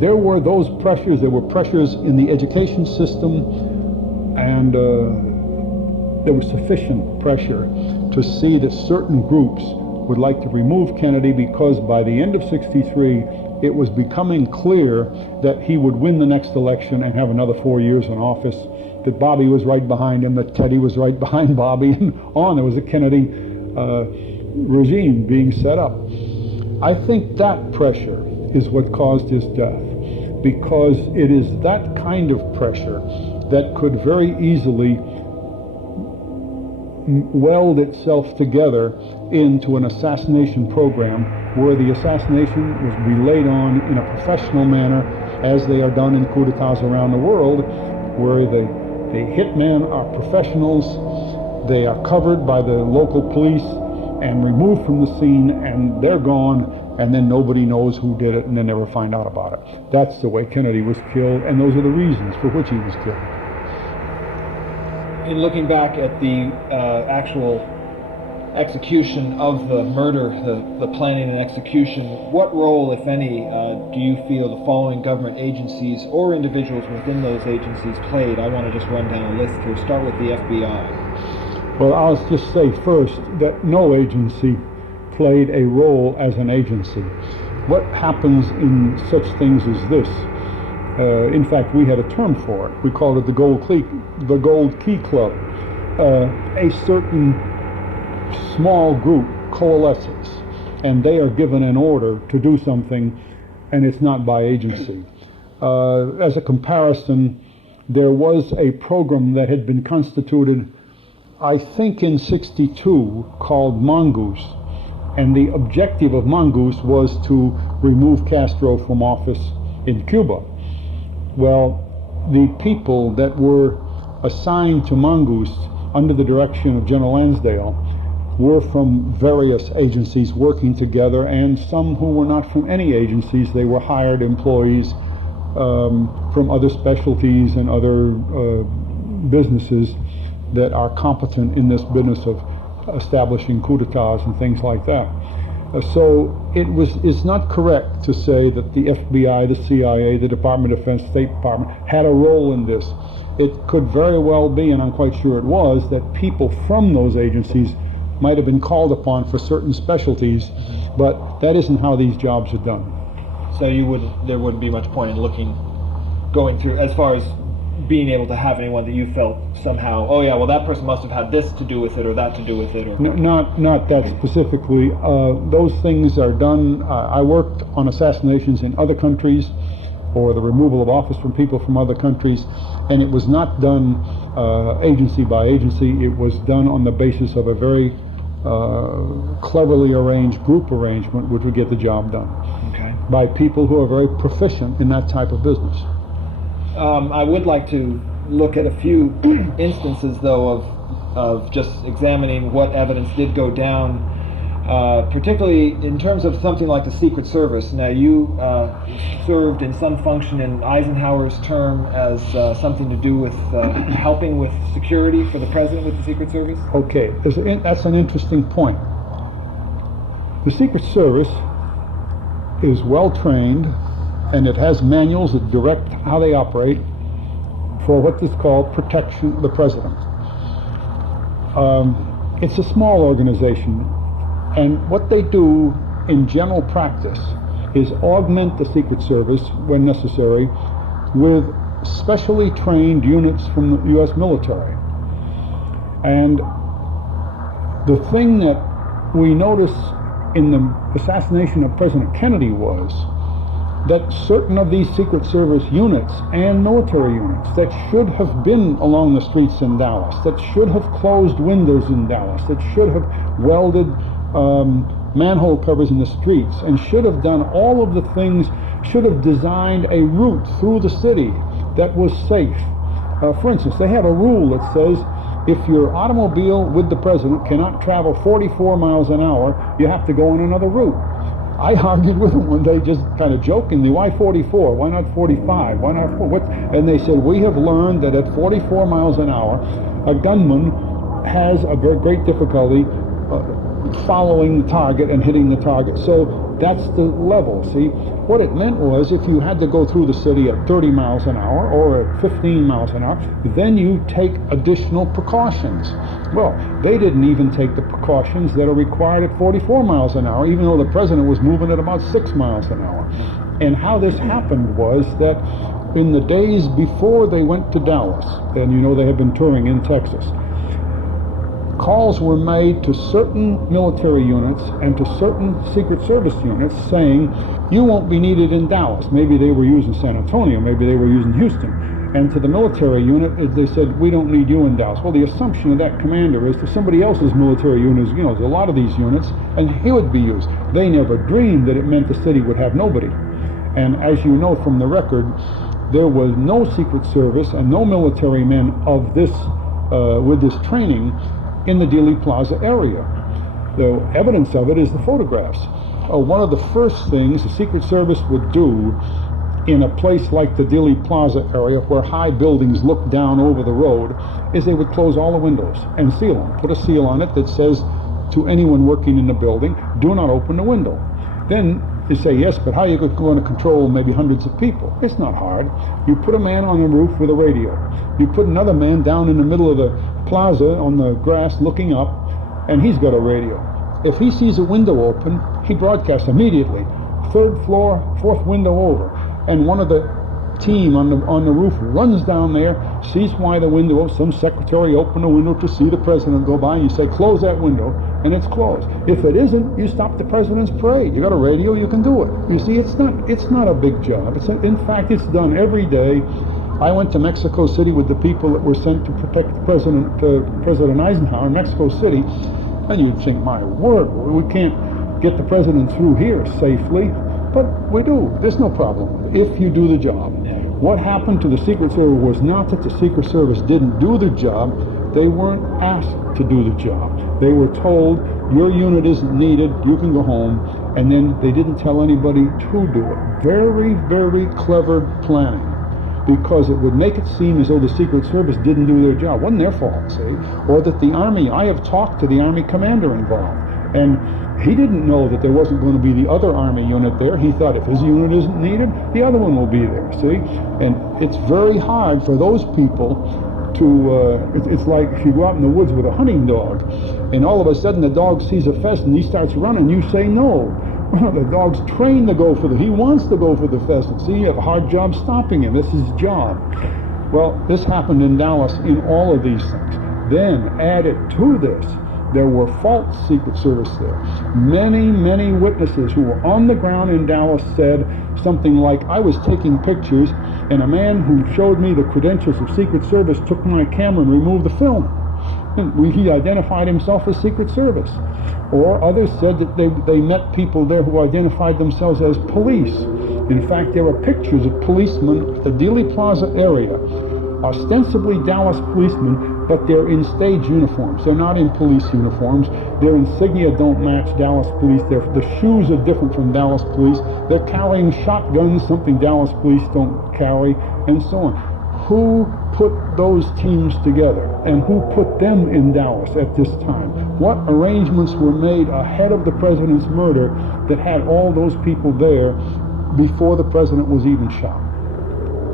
there were those pressures. There were pressures in the education system, and there was sufficient pressure to see that certain groups would like to remove Kennedy, because by the end of '63 it was becoming clear that he would win the next election and have another 4 years in office, that Bobby was right behind him, that Teddy was right behind Bobby, and on. There was a Kennedy regime being set up. I think that pressure is what caused his death, because it is that kind of pressure that could very easily weld itself together into an assassination program, where the assassination was relayed on in a professional manner, as they are done in coups d'etats around the world, where the hitmen are professionals, they are covered by the local police and removed from the scene, and they're gone, and then nobody knows who did it, and they never find out about it. That's the way Kennedy was killed, and those are the reasons for which he was killed. In looking back at the actual execution of the murder, the planning and execution, what role, if any, do you feel the following government agencies or individuals within those agencies played? I want to just run down a list here. Start with the FBI. Well, I'll just say first that no agency played a role as an agency. What happens in such things as this? In fact, we had a term for it. We called it the Gold Key Club. A certain small group coalesces, and they are given an order to do something, and it's not by agency. As a comparison, there was a program that had been constituted, I think in '62, called Mongoose, and the objective of Mongoose was to remove Castro from office in Cuba. Well, the people that were assigned to Mongoose under the direction of General Lansdale were from various agencies working together, and some who were not from any agencies. They were hired employees from other specialties and other businesses that are competent in this business of establishing coups d'etats and things like that. So it's not correct to say that the FBI, the CIA, the Department of Defense, State Department had a role in this. It could very well be, and I'm quite sure it was, that people from those agencies might have been called upon for certain specialties, but that isn't how these jobs are done. So there wouldn't be much point in going through, as far as being able to have anyone that you felt somehow, oh yeah, well that person must have had this to do with it or that to do with it. Or not that specifically. Those things are done. I worked on assassinations in other countries, or the removal of office from people from other countries, and it was not done agency by agency. It was done on the basis of a very cleverly arranged group arrangement, which would get the job done. Okay. By people who are very proficient in that type of business. I would like to look at a few instances, though, of just examining what evidence did go down particularly in terms of something like the Secret Service. Now, you served in some function in Eisenhower's term as something to do with helping with security for the president with the Secret Service? Okay, that's an interesting point. The Secret Service is well trained, and it has manuals that direct how they operate for what is called protection of the president. It's a small organization, and what they do in general practice is augment the Secret Service when necessary with specially trained units from the U.S. military. And the thing that we notice in the assassination of President Kennedy was that certain of these Secret Service units and military units that should have been along the streets in Dallas, that should have closed windows in Dallas, that should have welded manhole covers in the streets, and should have done all of the things, should have designed a route through the city that was safe. For instance, they have a rule that says if your automobile with the president cannot travel 44 miles an hour, you have to go on another route. I argued with them one day, just kind of jokingly, why 44? Why not 45? Why not 4? And they said, we have learned that at 44 miles an hour, a gunman has a great difficulty following the target and hitting the target. So that's the level. See, what it meant was if you had to go through the city at 30 miles an hour or at 15 miles an hour, then you take additional precautions. Well, they didn't even take the precautions that are required at 44 miles an hour, even though the president was moving at about 6 miles an hour. And how this happened was that in the days before they went to Dallas, and you know they had been touring in Texas, calls were made to certain military units and to certain Secret Service units saying, you won't be needed in Dallas. Maybe they were using San Antonio, maybe they were using Houston. And to the military unit, they said, we don't need you in Dallas. Well, the assumption of that commander is that somebody else's military unit, you know, there's a lot of these units, and he would be used. They never dreamed that it meant the city would have nobody. And as you know from the record, there was no Secret Service and no military men of this, with this training in the Dealey Plaza area. The evidence of it is the photographs. One of the first things the Secret Service would do in a place like the Dealey Plaza area where high buildings look down over the road is they would close all the windows and seal them. Put a seal on it that says to anyone working in the building, do not open the window. Then you say, yes, but how are you going to control maybe hundreds of people? It's not hard. You put a man on the roof with a radio. You put another man down in the middle of the plaza on the grass looking up, and he's got a radio. If he sees a window open, he broadcasts immediately. 3rd floor, 4th window over. And one of the team on the roof runs down there, sees why the window, some secretary opened the window to see the president go by, and you say, close that window, and it's closed. If it isn't, you stop the president's parade. You got a radio, you can do it. You see, it's not a big job. In fact, it's done every day. I went to Mexico City with the people that were sent to protect President Eisenhower in Mexico City, and you'd think, my word, we can't get the president through here safely, but we do. There's no problem if you do the job. What happened to the Secret Service was not that the Secret Service didn't do the job, they weren't asked to do the job. They were told, your unit isn't needed, you can go home, and then they didn't tell anybody to do it. Very, very clever planning, because it would make it seem as though the Secret Service didn't do their job. It wasn't their fault, see? Or that the Army, I have talked to the Army commander involved, and he didn't know that there wasn't going to be the other Army unit there. He thought if his unit isn't needed, the other one will be there, see? And it's very hard for those people to, it's like if you go out in the woods with a hunting dog, and all of a sudden the dog sees a pheasant and he starts running, you say no. The dog's trained to go he wants to go for the pheasant. See, you have a hard job stopping him. This is his job. Well, this happened in Dallas in all of these things. Then, added to this, there were false Secret Service there. Many, many witnesses who were on the ground in Dallas said something like, I was taking pictures, and a man who showed me the credentials of Secret Service took my camera and removed the film. And he identified himself as Secret Service. Or others said that they met people there who identified themselves as police. In fact, there are pictures of policemen at the Dealey Plaza area, ostensibly Dallas policemen, but they're in stage uniforms. They're not in police uniforms. Their insignia don't match Dallas police. The shoes are different from Dallas police. They're carrying shotguns, something Dallas police don't carry, and so on. Who put those teams together, and who put them in Dallas at this time? What arrangements were made ahead of the president's murder that had all those people there before the president was even shot?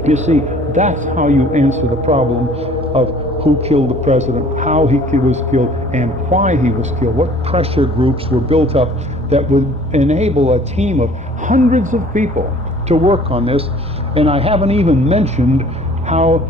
You see, that's how you answer the problem of who killed the president, how he was killed, and why he was killed. What pressure groups were built up that would enable a team of hundreds of people to work on this. And I haven't even mentioned how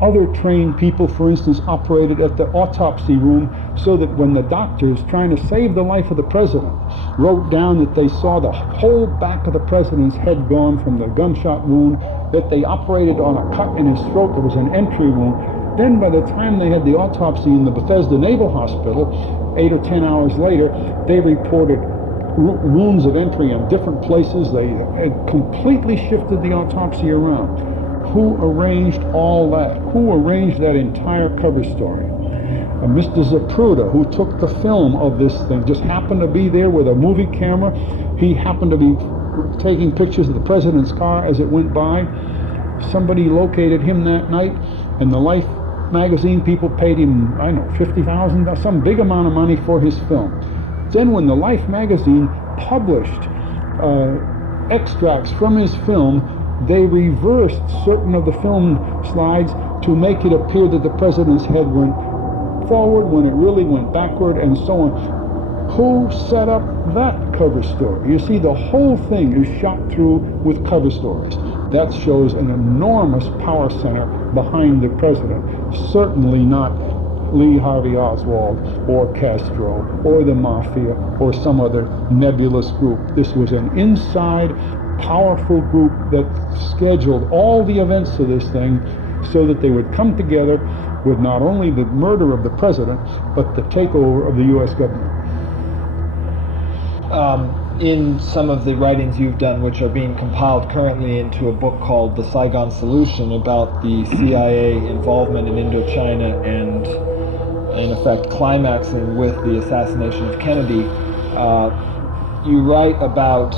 other trained people, for instance, operated at the autopsy room, so that when the doctors trying to save the life of the president wrote down that they saw the whole back of the president's head gone from the gunshot wound, that they operated on a cut in his throat, there was an entry wound. Then by the time they had the autopsy in the Bethesda Naval Hospital, 8 or 10 hours later, they reported wounds of entry in different places. They had completely shifted the autopsy around. Who arranged all that? Who arranged that entire cover story? Mr. Zapruder, who took the film of this thing, just happened to be there with a movie camera. He happened to be taking pictures of the president's car as it went by. Somebody located him that night, and the Life magazine people paid him, I don't know, $50,000, some big amount of money for his film. Then when the Life magazine published extracts from his film, they reversed certain of the film slides to make it appear that the president's head went forward when it really went backward, and so on. Who set up that cover story? You see, the whole thing is shot through with cover stories. That shows an enormous power center behind the president. Certainly not Lee Harvey Oswald or Castro or the Mafia or some other nebulous group. This was an inside powerful group that scheduled all the events of this thing so that they would come together with not only the murder of the president, but the takeover of the U.S. government. In some of the writings you've done, which are being compiled currently into a book called The Saigon Solution, about the CIA involvement in Indochina and, in effect, climaxing with the assassination of Kennedy, you write about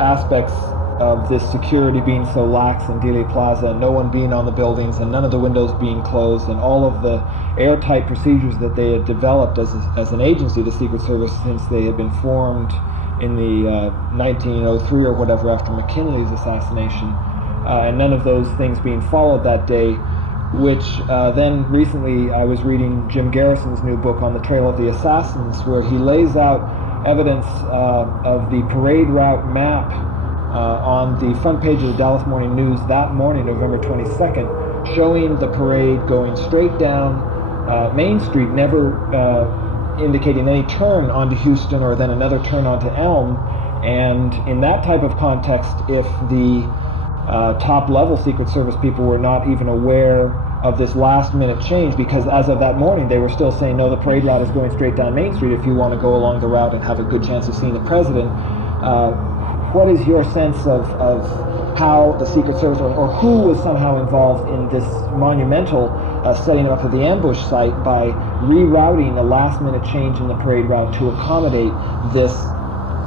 aspects of this security being so lax in Dealey Plaza, no one being on the buildings and none of the windows being closed, and all of the airtight procedures that they had developed as an agency, the Secret Service, since they had been formed in the 1903 or whatever after McKinley's assassination, and none of those things being followed that day, which then recently I was reading Jim Garrison's new book on the Trail of the Assassins, where he lays out evidence of the parade route map on the front page of the Dallas Morning News that morning, November 22nd, showing the parade going straight down Main Street, never indicating any turn onto Houston or then another turn onto Elm. And in that type of context, if the top-level Secret Service people were not even aware of this last-minute change, because as of that morning they were still saying, no, the parade route is going straight down Main Street if you want to go along the route and have a good chance of seeing the president. What is your sense of how the Secret Service, or who was somehow involved in this monumental setting up of the ambush site by rerouting a last-minute change in the parade route to accommodate this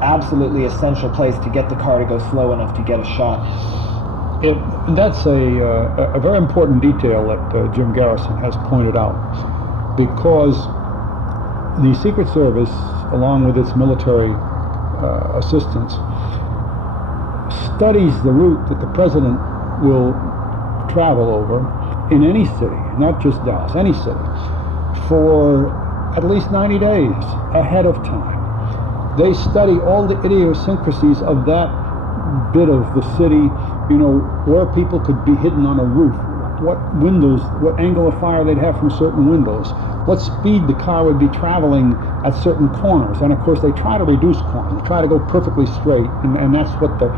absolutely essential place to get the car to go slow enough to get a shot? That's a very important detail that Jim Garrison has pointed out, because the Secret Service, along with its military assistance, studies the route that the president will travel over in any city, not just Dallas, any city, for at least 90 days ahead of time. They study all the idiosyncrasies of that bit of the city, you know, where people could be hidden on a roof, what windows, what angle of fire they'd have from certain windows, what speed the car would be traveling at certain corners. And of course they try to reduce corners, they try to go perfectly straight, and that's what the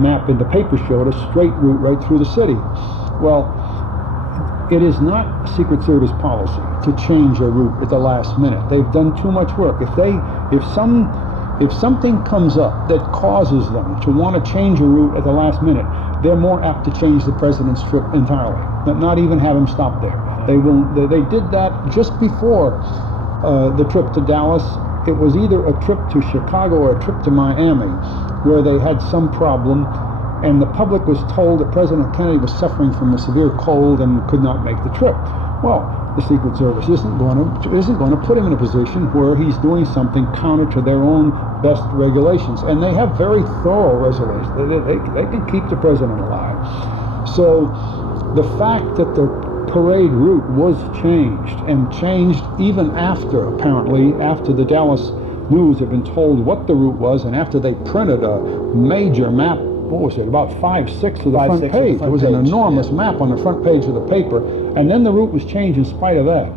map in the paper showed, a straight route right through the city. Well, it is not Secret Service policy to change a route at the last minute. They've done too much work. If something comes up that causes them to want to change a route at the last minute, they're more apt to change the president's trip entirely, not even have him stop there. They did that just before the trip to Dallas. It was either a trip to Chicago or a trip to Miami, where they had some problem, and the public was told that President Kennedy was suffering from a severe cold and could not make the trip. Well, the Secret Service isn't going to put him in a position where he's doing something counter to their own best regulations, and they have very thorough regulations. They can keep the president alive. So the fact that the parade route was changed even after, apparently, after the Dallas News had been told what the route was, and after they printed a major map, what was it, about 5/6 of the front page. It was an enormous map on the front page of the paper, and then the route was changed in spite of that,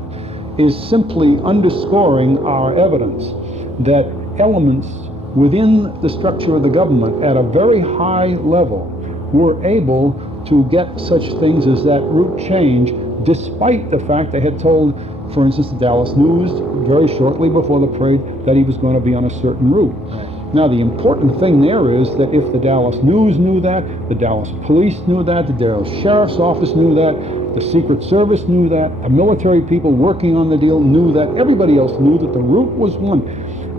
is simply underscoring our evidence that elements within the structure of the government at a very high level were able to get such things as that route change, despite the fact they had told, for instance, the Dallas News very shortly before the parade that he was going to be on a certain route. Now, the important thing there is that if the Dallas News knew that, the Dallas Police knew that, the Dallas Sheriff's Office knew that, the Secret Service knew that, the military people working on the deal knew that, everybody else knew that the route was one.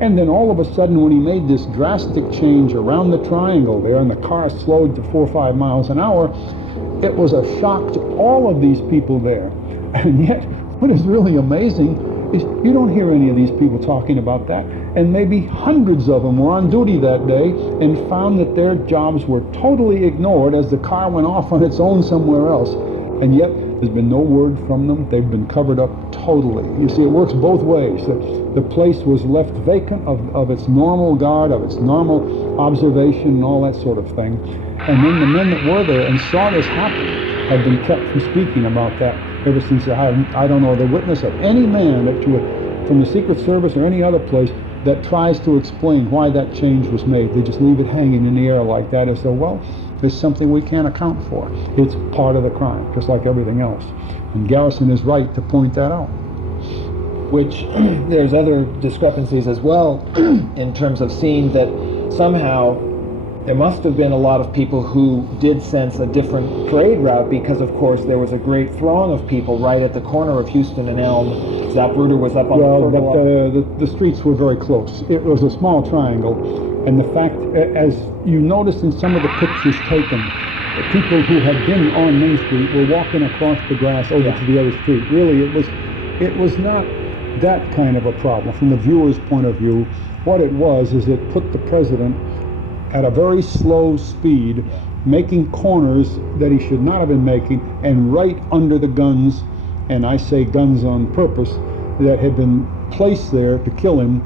And then all of a sudden, when he made this drastic change around the triangle there, and the car slowed to 4 or 5 miles an hour, it was a shock to all of these people there. And yet, what is really amazing is you don't hear any of these people talking about that. And maybe hundreds of them were on duty that day and found that their jobs were totally ignored as the car went off on its own somewhere else. And yet, there's been no word from them. They've been covered up totally. You see, it works both ways. The place was left vacant of its normal guard, of its normal observation and all that sort of thing. And then the men that were there and saw this happen had been kept from speaking about that ever since. I don't know the witness of any man from the Secret Service or any other place that tries to explain why that change was made. They just leave it hanging in the air like that as though, well, there's something we can't account for. It's part of the crime, just like everything else. And Garrison is right to point that out. Which there's other discrepancies as well in terms of seeing that somehow there must have been a lot of people who did sense a different parade route, because of course there was a great throng of people right at the corner of Houston and Elm. Zapruder was up on the purple. But the streets were very close. It was a small triangle, and the fact, as you noticed in some of the pictures taken, the people who had been on Main Street were walking across the grass over to the other street. Really, it was not that kind of a problem from the viewer's point of view. What it was is it put the president at a very slow speed, making corners that he should not have been making, and right under the guns, and I say guns on purpose, that had been placed there to kill him.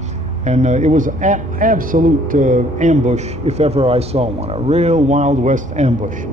And it was an absolute ambush, if ever I saw one, a real Wild West ambush.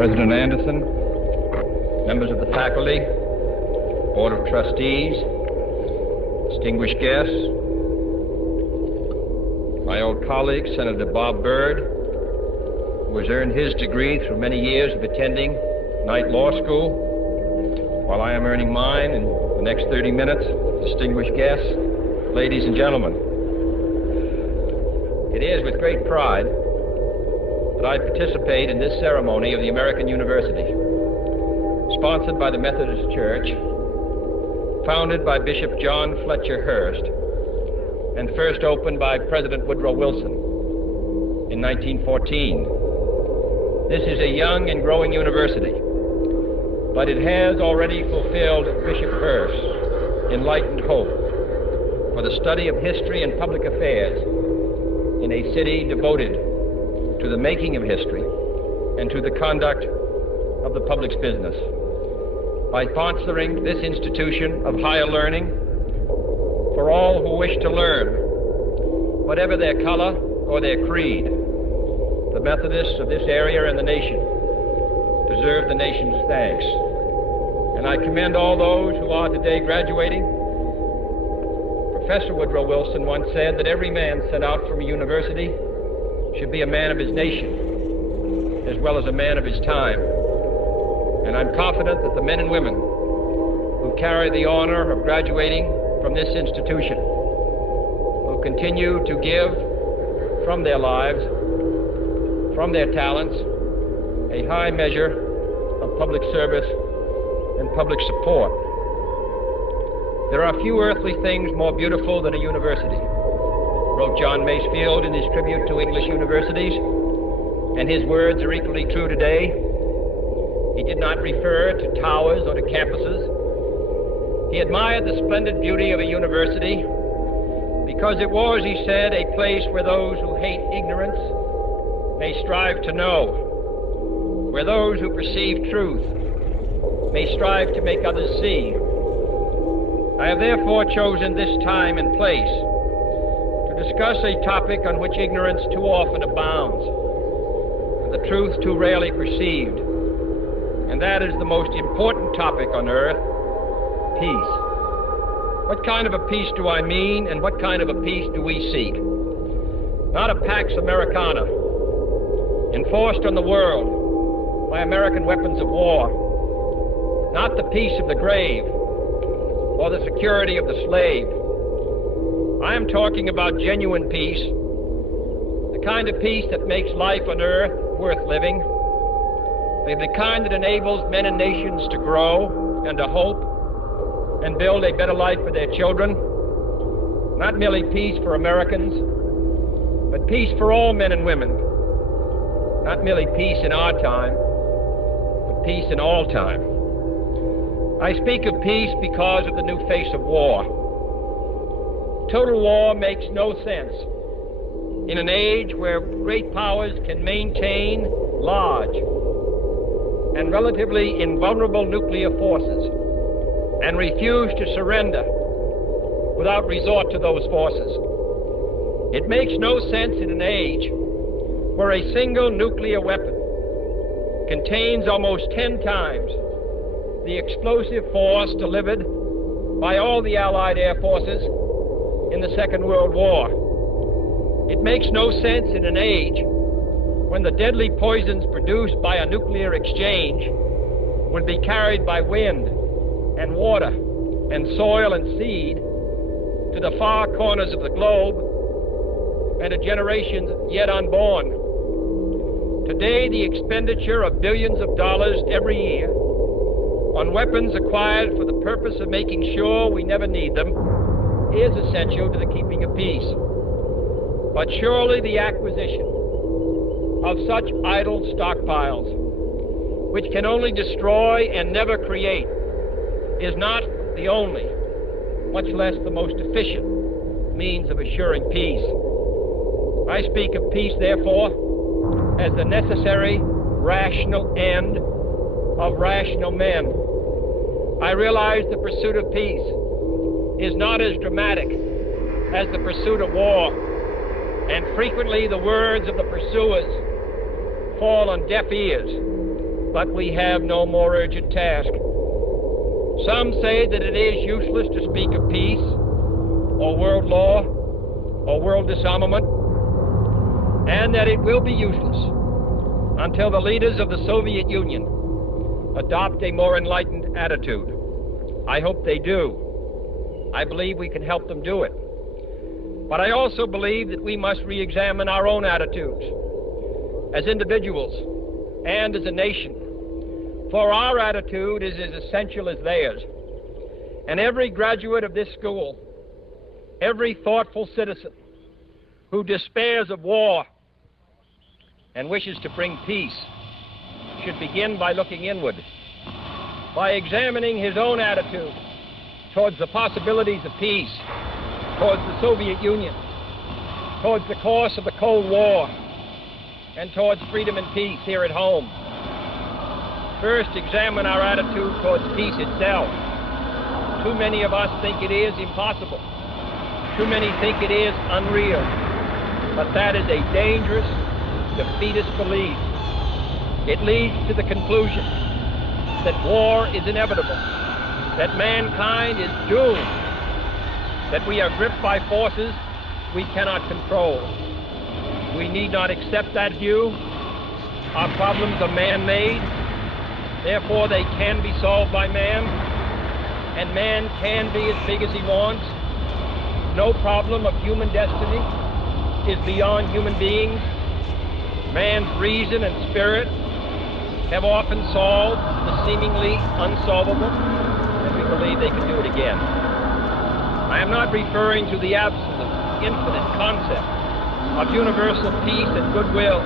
President Anderson, members of the faculty, Board of Trustees, distinguished guests, my old colleague, Senator Bob Byrd, who has earned his degree through many years of attending Knight Law School, while I am earning mine in the next 30 minutes, distinguished guests, ladies and gentlemen. It is with great pride that I participate in this ceremony of the American University, sponsored by the Methodist Church, founded by Bishop John Fletcher Hurst, and first opened by President Woodrow Wilson in 1914. This is a young and growing university, but it has already fulfilled Bishop Hurst's enlightened hope for the study of history and public affairs in a city devoted to the making of history and to the conduct of the public's business. By sponsoring this institution of higher learning for all who wish to learn, whatever their color or their creed, the Methodists of this area and the nation deserve the nation's thanks. And I commend all those who are today graduating. Professor Woodrow Wilson once said that every man sent out from a university should be a man of his nation as well as a man of his time. And I'm confident that the men and women who carry the honor of graduating from this institution will continue to give from their lives, from their talents, a high measure of public service and public support. There are few earthly things more beautiful than a university, wrote John Masefield in his tribute to English universities, and his words are equally true today. He did not refer to towers or to campuses. He admired the splendid beauty of a university because it was, he said, a place where those who hate ignorance may strive to know, where those who perceive truth may strive to make others see. I have therefore chosen this time and place to discuss a topic on which ignorance too often abounds, and the truth too rarely perceived, and that is the most important topic on earth: peace. What kind of a peace do I mean, and what kind of a peace do we seek? Not a Pax Americana, enforced on the world by American weapons of war. Not the peace of the grave or the security of the slave. I am talking about genuine peace, the kind of peace that makes life on earth worth living, the kind that enables men and nations to grow and to hope and build a better life for their children. Not merely peace for Americans, but peace for all men and women. Not merely peace in our time, but peace in all time. I speak of peace because of the new face of war. Total war makes no sense in an age where great powers can maintain large and relatively invulnerable nuclear forces and refuse to surrender without resort to those forces. It makes no sense in an age where a single nuclear weapon contains almost 10 times the explosive force delivered by all the Allied air forces in the Second World War. It makes no sense in an age when the deadly poisons produced by a nuclear exchange would be carried by wind and water and soil and seed to the far corners of the globe and to generations yet unborn. Today, the expenditure of billions of dollars every year on weapons acquired for the purpose of making sure we never need them is essential to the keeping of peace. But surely the acquisition of such idle stockpiles, which can only destroy and never create, is not the only, much less the most efficient, means of assuring peace. I speak of peace, therefore, as the necessary, rational end of rational men. I realize the pursuit of peace is not as dramatic as the pursuit of war, and frequently the words of the pursuers fall on deaf ears. but we have no more urgent task. Some say that it is useless to speak of peace, or world law, or world disarmament, and that it will be useless until the leaders of the Soviet Union adopt a more enlightened attitude. I hope they do. I believe we can help them do it. But I also believe that we must re-examine our own attitudes as individuals and as a nation, for our attitude is as essential as theirs. And every graduate of this school, every thoughtful citizen who despairs of war and wishes to bring peace should begin by looking inward, by examining his own attitude towards the possibilities of peace, towards the Soviet Union, towards the course of the Cold War, and towards freedom and peace here at home. First, examine our attitude towards peace itself. Too many of us think it is impossible. Too many think it is unreal. But that is a dangerous, defeatist belief. It leads to the conclusion that war is inevitable, that mankind is doomed, that we are gripped by forces we cannot control. We need not accept that view. Our problems are man-made, therefore they can be solved by man, and man can be as big as he wants. No problem of human destiny is beyond human beings. Man's reason and spirit have often solved the seemingly unsolvable, and we believe they can do it again. I am not referring to the absolute, infinite concept of universal peace and goodwill,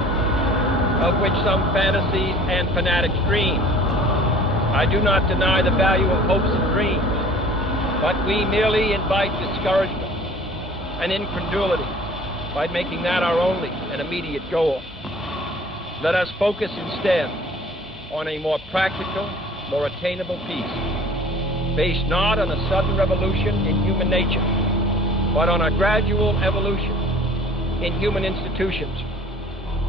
of which some fantasies and fanatics dream. I do not deny the value of hopes and dreams, but we merely invite discouragement and incredulity by making that our only and immediate goal. Let us focus instead on a more practical, more attainable peace, based not on a sudden revolution in human nature, but on a gradual evolution in human institutions,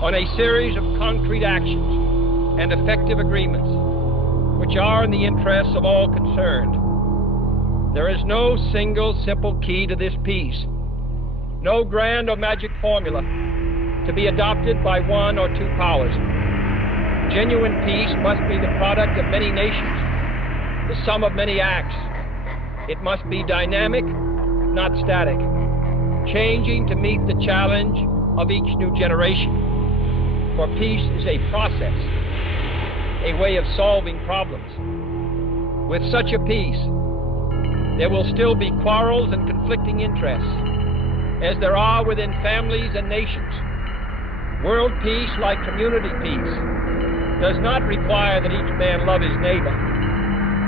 on a series of concrete actions and effective agreements which are in the interests of all concerned. There is no single simple key to this peace, no grand or magic formula to be adopted by one or two powers. Genuine peace must be the product of many nations, the sum of many acts. It must be dynamic, not static, changing to meet the challenge of each new generation. For peace is a process, a way of solving problems. With such a peace, there will still be quarrels and conflicting interests, as there are within families and nations. World peace, like community peace, does not require that each man love his neighbor.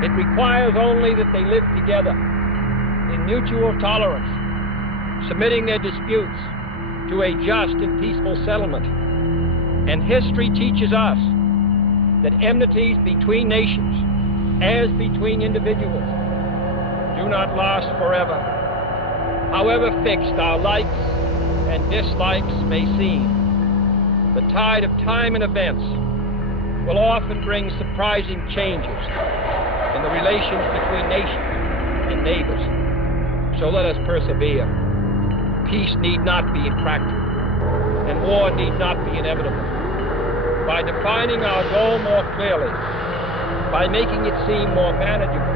It requires only that they live together in mutual tolerance, submitting their disputes to a just and peaceful settlement. And history teaches us that enmities between nations, as between individuals, do not last forever. However fixed our likes and dislikes may seem, the tide of time and events will often bring surprising changes in the relations between nations and neighbors. So let us persevere. Peace need not be impractical, and war need not be inevitable. By defining our goal more clearly, by making it seem more manageable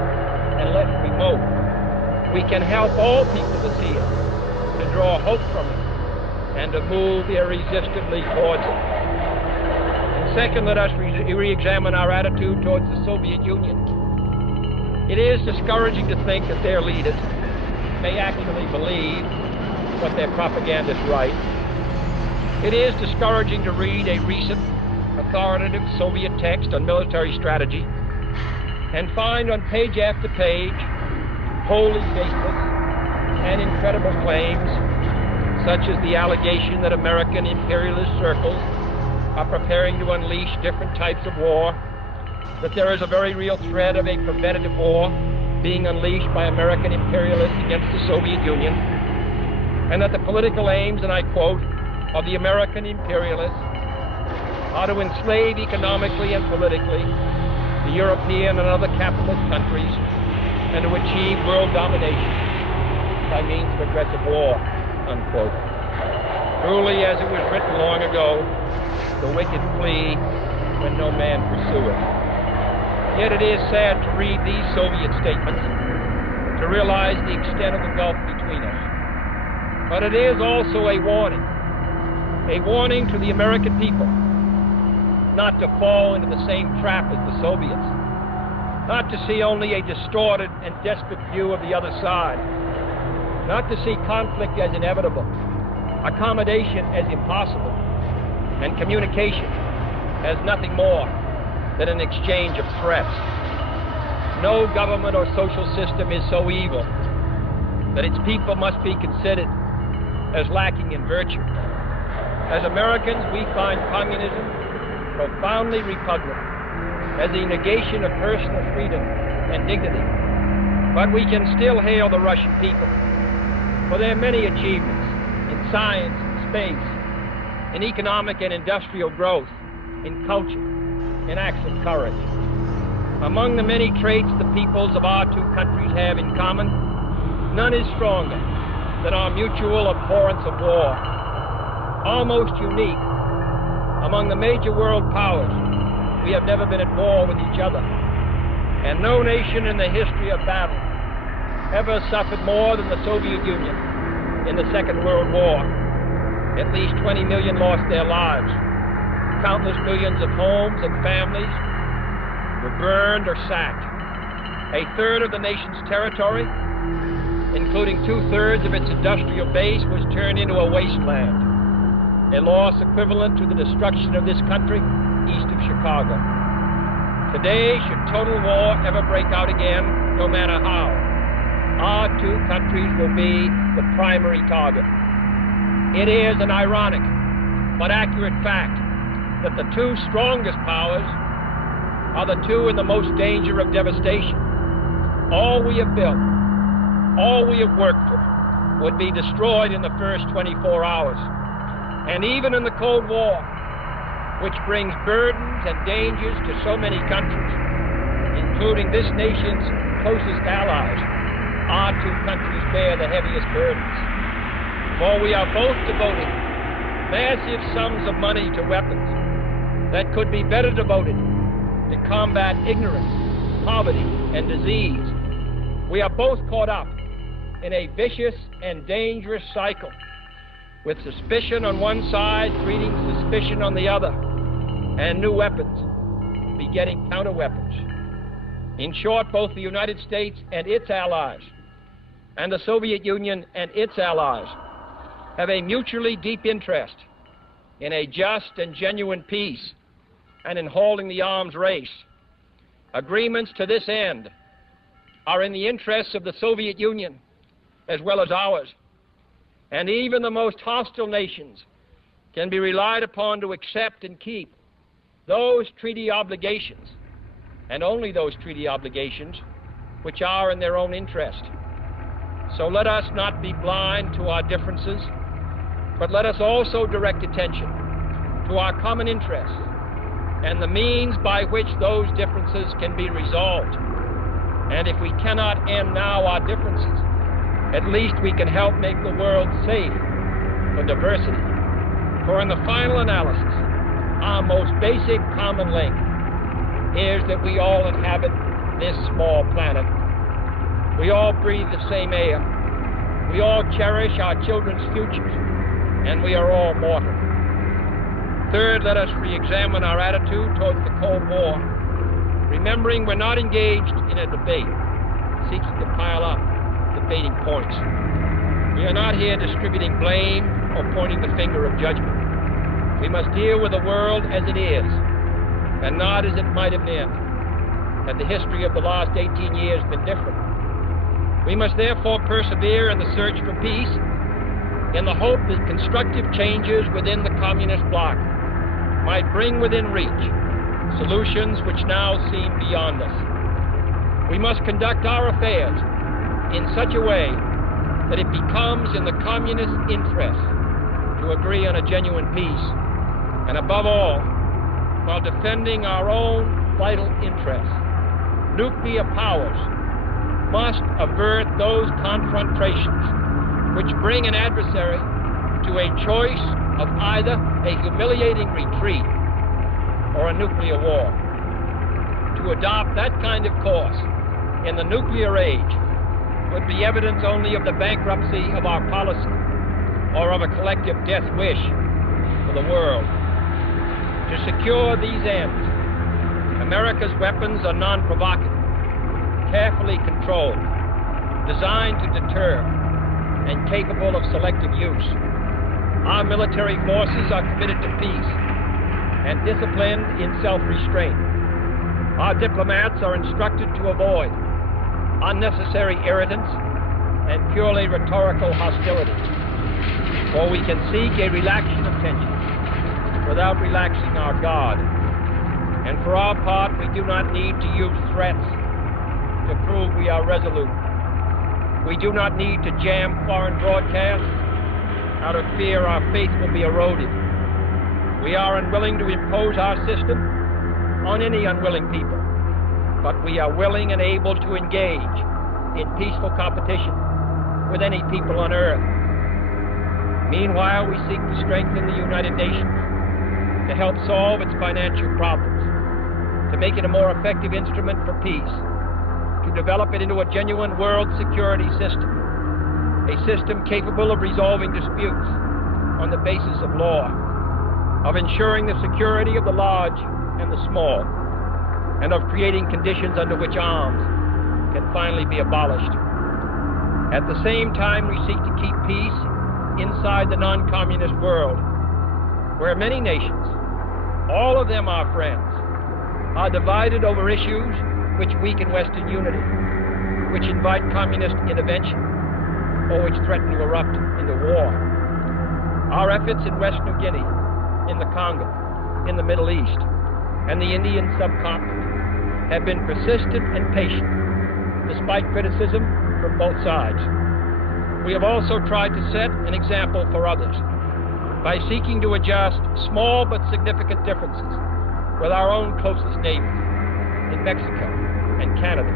and less remote, we can help all people to see it, to draw hope from it, and to move irresistibly towards it. And second, let us re-examine our attitude towards the Soviet Union. It is discouraging to think that their leaders may actually believe what their propagandists write. It is discouraging to read a recent authoritative Soviet text on military strategy and find on page after page wholly baseless and incredible claims, such as the allegation that American imperialist circles are preparing to unleash different types of war, that there is a very real threat of a preventative war being unleashed by American imperialists against the Soviet Union, and that the political aims, and I quote, of the American imperialists are to enslave economically and politically the European and other capitalist countries and to achieve world domination by means of aggressive war, unquote. Truly, as it was written long ago, the wicked flee when no man pursueth. Yet it is sad to read these Soviet statements, to realize the extent of the gulf between us. But it is also a warning to the American people not to fall into the same trap as the Soviets, not to see only a distorted and desperate view of the other side, not to see conflict as inevitable, accommodation as impossible, and communication as nothing more than an exchange of threats. No government or social system is so evil that its people must be considered as lacking in virtue. As Americans, we find communism profoundly repugnant as the negation of personal freedom and dignity. But we can still hail the Russian people for their many achievements in science, in space, in economic and industrial growth, in culture, in acts of courage. Among the many traits the peoples of our two countries have in common, none is stronger than our mutual abhorrence of war. Almost unique among the major world powers, we have never been at war with each other, and no nation in the history of battle ever suffered more than the Soviet Union in the Second World War. At least 20 million lost their lives. Countless millions of homes and families were burned or sacked. A third of the nation's territory, including 2/3 of its industrial base, was turned into a wasteland, a loss equivalent to the destruction of this country east of Chicago. Today, should total war ever break out again, no matter how, our two countries will be the primary target. It is an ironic but accurate fact that the two strongest powers are the two in the most danger of devastation. All we have built, all we have worked for, would be destroyed in the first 24 hours. And even in the Cold War, which brings burdens and dangers to so many countries, including this nation's closest allies, our two countries bear the heaviest burdens. For we are both devoting massive sums of money to weapons that could be better devoted to combat ignorance, poverty, and disease. We are both caught up in a vicious and dangerous cycle, with suspicion on one side breeding suspicion on the other, and new weapons begetting counter-weapons. In short, both the United States and its allies, and the Soviet Union and its allies, have a mutually deep interest in a just and genuine peace and in halting the arms race. Agreements to this end are in the interests of the Soviet Union as well as ours, and even the most hostile nations can be relied upon to accept and keep those treaty obligations, and only those treaty obligations, which are in their own interest. So let us not be blind to our differences, but let us also direct attention to our common interests and the means by which those differences can be resolved. And if we cannot end now our differences, at least we can help make the world safe for diversity. For in the final analysis, our most basic common link is that we all inhabit this small planet. We all breathe the same air. We all cherish our children's futures, and we are all mortal. Third, let us re-examine our attitude towards the Cold War, remembering we're not engaged in a debate, seeking to pile up debating points. We are not here distributing blame or pointing the finger of judgment. We must deal with the world as it is, and not as it might have been, had the history of the last 18 years been different. We must therefore persevere in the search for peace, in the hope that constructive changes within the communist bloc might bring within reach solutions which now seem beyond us. We must conduct our affairs in such a way that it becomes in the communist interest to agree on a genuine peace, and above all, while defending our own vital interests. Nuclear powers must avert those confrontations which bring an adversary to a choice of either a humiliating retreat or a nuclear war. To adopt that kind of course in the nuclear age would be evidence only of the bankruptcy of our policy or of a collective death wish for the world. To secure these ends, America's weapons are non-provocative, carefully controlled, designed to deter, and capable of selective use. Our military forces are committed to peace and disciplined in self-restraint. Our diplomats are instructed to avoid unnecessary irritants and purely rhetorical hostility, for we can seek a relaxation of tension without relaxing our guard. And for our part, we do not need to use threats to prove we are resolute. We do not need to jam foreign broadcasts out of fear our faith will be eroded. We are unwilling to impose our system on any unwilling people, but we are willing and able to engage in peaceful competition with any people on earth. Meanwhile, we seek to strengthen the United Nations to help solve its financial problems, to make it a more effective instrument for peace, to develop it into a genuine world security system, a system capable of resolving disputes on the basis of law, of ensuring the security of the large and the small, and of creating conditions under which arms can finally be abolished. At the same time, we seek to keep peace inside the non-communist world, where many nations, all of them our friends, are divided over issues which weaken Western unity, which invite communist intervention, or which threaten to erupt into war. Our efforts in West New Guinea, in the Congo, in the Middle East, and the Indian subcontinent have been persistent and patient, despite criticism from both sides. We have also tried to set an example for others by seeking to adjust small but significant differences with our own closest neighbors in Mexico and Canada.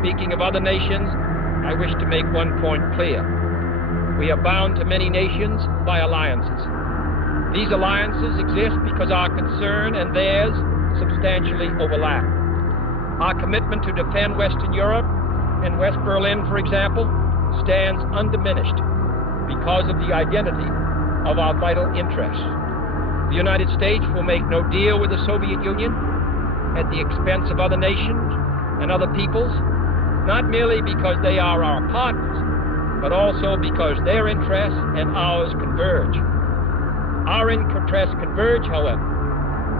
Speaking of other nations, I wish to make one point clear. We are bound to many nations by alliances. These alliances exist because our concern and theirs substantially overlap. Our commitment to defend Western Europe and West Berlin, for example, stands undiminished because of the identity of our vital interests. The United States will make no deal with the Soviet Union at the expense of other nations and other peoples, not merely because they are our partners, but also because their interests and ours converge. Our interests converge, however,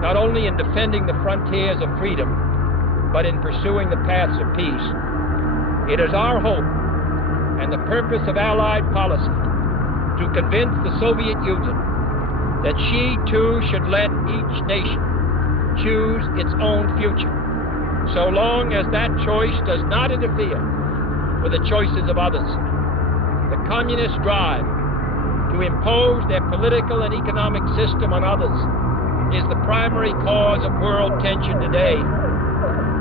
not only in defending the frontiers of freedom, but in pursuing the paths of peace. It is our hope and the purpose of Allied policy to convince the Soviet Union that she too should let each nation choose its own future, so long as that choice does not interfere with the choices of others. The communist drive to impose their political and economic system on others is the primary cause of world tension today.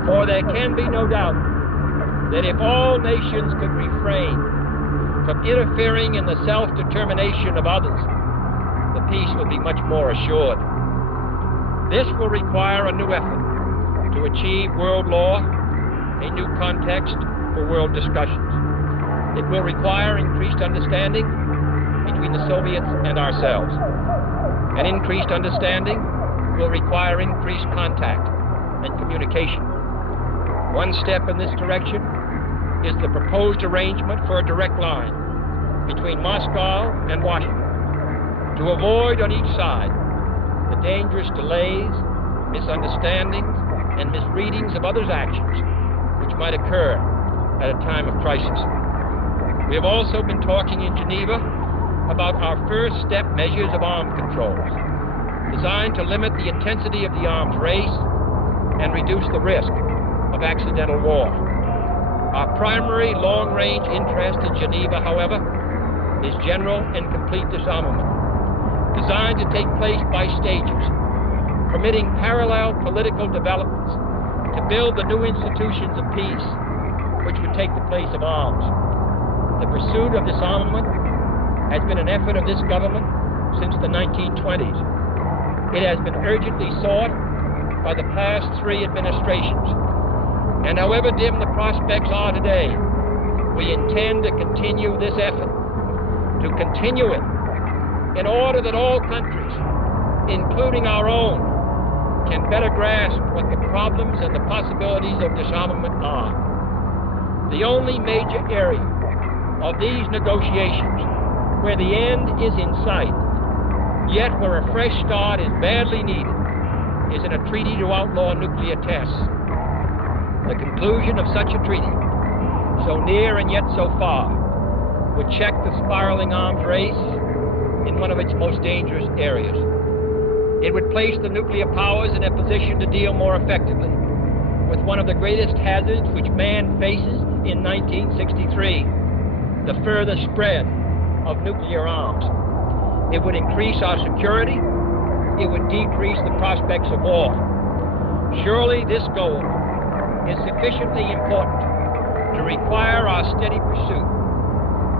For there can be no doubt that if all nations could refrain from interfering in the self-determination of others, the peace would be much more assured. This will require a new effort to achieve world law, a new context for world discussions. It will require increased understanding between the Soviets and ourselves. An increased understanding will require increased contact and communication. One step in this direction is the proposed arrangement for a direct line between Moscow and Washington to avoid on each side the dangerous delays, misunderstandings, and misreadings of others' actions which might occur at a time of crisis. We have also been talking in Geneva about our first step measures of arms controls, designed to limit the intensity of the arms race and reduce the risk of accidental war. Our primary long-range interest in Geneva, however, is general and complete disarmament, designed to take place by stages, permitting parallel political developments to build the new institutions of peace which would take the place of arms. The pursuit of disarmament has been an effort of this government since the 1920s. It has been urgently sought by the past 3 administrations. And however dim the prospects are today, we intend to continue this effort, to continue it in order that all countries, including our own, can better grasp what the problems and the possibilities of disarmament are. The only major area of these negotiations where the end is in sight, yet where a fresh start is badly needed, is in a treaty to outlaw nuclear tests. The conclusion of such a treaty, so near and yet so far, would check the spiraling arms race in one of its most dangerous areas. It would place the nuclear powers in a position to deal more effectively with one of the greatest hazards which man faces in 1963, the further spread of nuclear arms. It would increase our security. It would decrease the prospects of war. Surely this goal is sufficiently important to require our steady pursuit,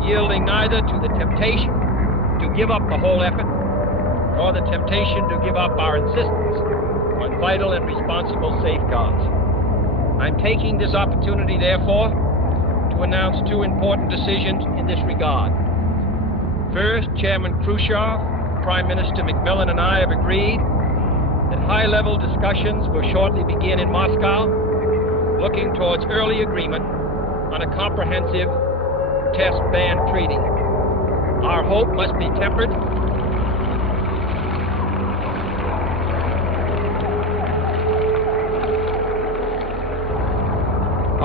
yielding neither to the temptation to give up the whole effort or the temptation to give up our insistence on vital and responsible safeguards. I'm taking this opportunity, therefore, to announce 2 important decisions in this regard. First, Chairman Khrushchev, Prime Minister Macmillan, and I have agreed that high-level discussions will shortly begin in Moscow, looking towards early agreement on a comprehensive test ban treaty. Our hope must be tempered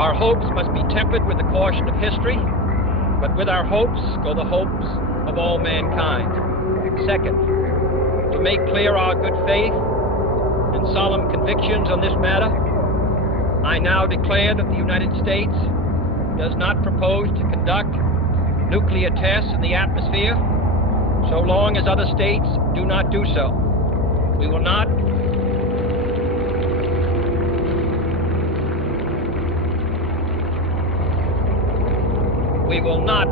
Our hopes must be tempered with the caution of history, but with our hopes go the hopes of all mankind. Second, to make clear our good faith and solemn convictions on this matter, I now declare that the United States does not propose to conduct nuclear tests in the atmosphere so long as other states do not do so. We will not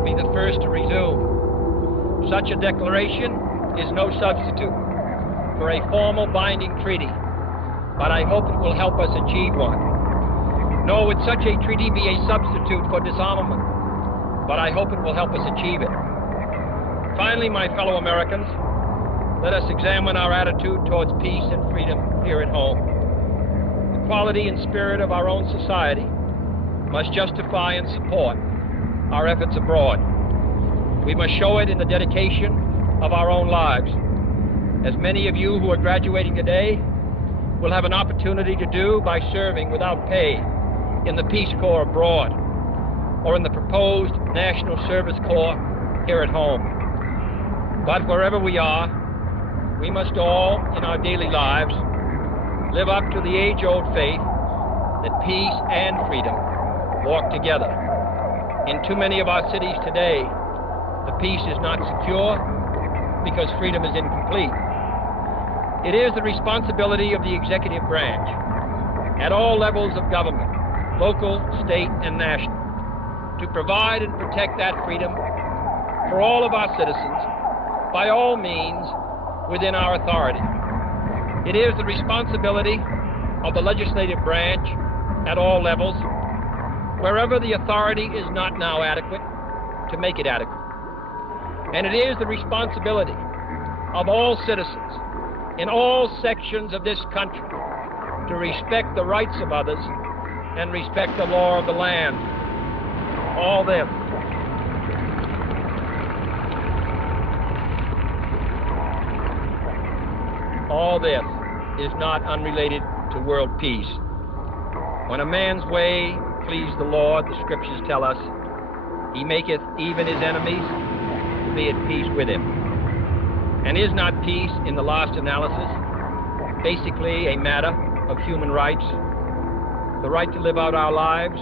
be the first to resume. Such a declaration is no substitute for a formal binding treaty, but I hope it will help us achieve one. Nor would such a treaty be a substitute for disarmament, but I hope it will help us achieve it. Finally, my fellow Americans, let us examine our attitude towards peace and freedom here at home. The quality and spirit of our own society must justify and support our efforts abroad. We must show it in the dedication of our own lives, as many of you who are graduating today will have an opportunity to do by serving without pay in the Peace Corps abroad or in the proposed National Service Corps here at home. But wherever we are, we must all, in our daily lives, live up to the age-old faith that peace and freedom walk together. In too many of our cities today, the peace is not secure because freedom is incomplete. It is the responsibility of the executive branch at all levels of government, local, state, and national, to provide and protect that freedom for all of our citizens by all means within our authority. It is the responsibility of the legislative branch at all levels, wherever the authority is not now adequate, to make it adequate. And it is the responsibility of all citizens in all sections of this country to respect the rights of others and respect the law of the land. All this is not unrelated to world peace. When a man's way please the Lord, the scriptures tell us, he maketh even his enemies to be at peace with him. And is not peace, in the last analysis, basically a matter of human rights? The right to live out our lives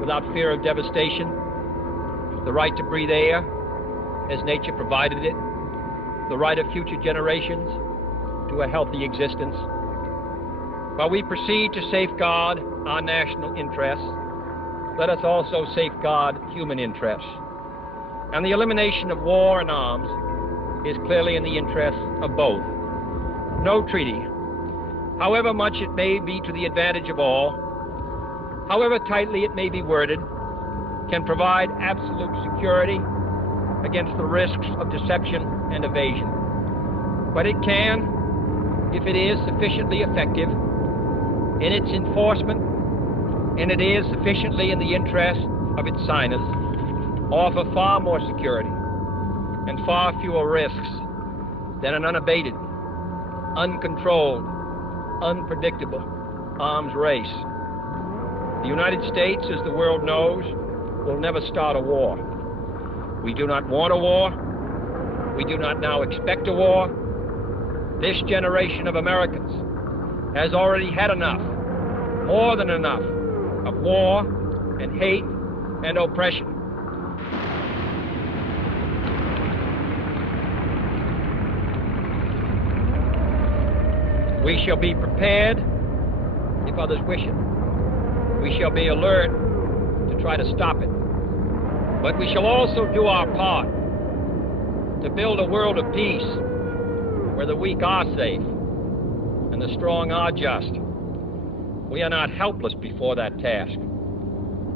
without fear of devastation, the right to breathe air as nature provided it, the right of future generations to a healthy existence. While we proceed to safeguard our national interests, let us also safeguard human interests. And the elimination of war and arms is clearly in the interests of both. No treaty, however much it may be to the advantage of all, however tightly it may be worded, can provide absolute security against the risks of deception and evasion. But it can, if it is sufficiently effective in its enforcement, and it is sufficiently in the interest of its signers, offer far more security and far fewer risks than an unabated, uncontrolled, unpredictable arms race. The United States, as the world knows, will never start a war. We do not want a war. We do not now expect a war. This generation of Americans has already had enough, more than enough, of war and hate and oppression. We shall be prepared if others wish it. We shall be alert to try to stop it. But we shall also do our part to build a world of peace where the weak are safe and the strong are just. We are not helpless before that task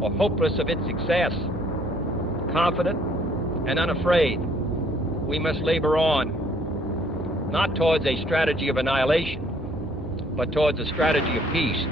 or hopeless of its success. Confident and unafraid, we must labor on, not towards a strategy of annihilation, but towards a strategy of peace.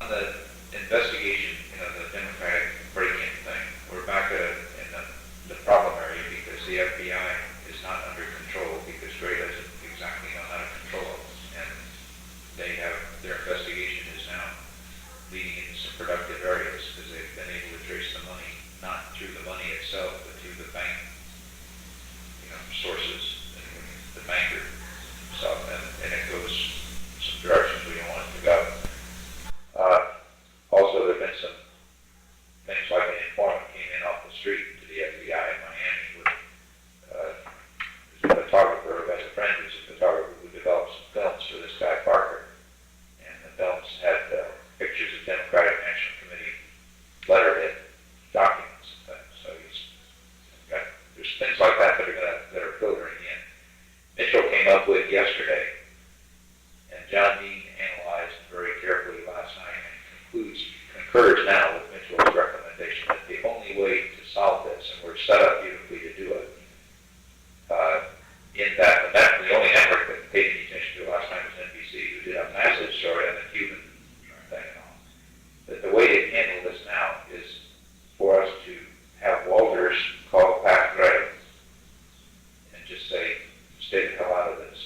On the investigation, the Democratic break-in thing, we're back in the problem area because the FBI is not under control because Gray doesn't exactly know how to control it. And they have, their investigation is now leading into some productive areas because they've been able to trace the money, not through the money itself, but through the bank, sources, the banker stuff, and it goes some directions we don't want it to go. Also, there have been some things like an informant came in off the street to the FBI in Miami with a photographer who has a friend who's a photographer who developed some films for this guy Parker. And the films had pictures of Democratic National Committee letterhead documents and things. So there's things like that that are filtering in. Mitchell came up with yesterday, and John Dean analyzed very carefully last night, concurs now with Mitchell's recommendation that the only way to solve this, and we're set up beautifully to do it, the only network that paid any attention to last night was NBC, who did a massive story on the Cuban thing and all. That the way to handle this now is for us to have Walters call Pat Gray and just say, stay the hell out of this.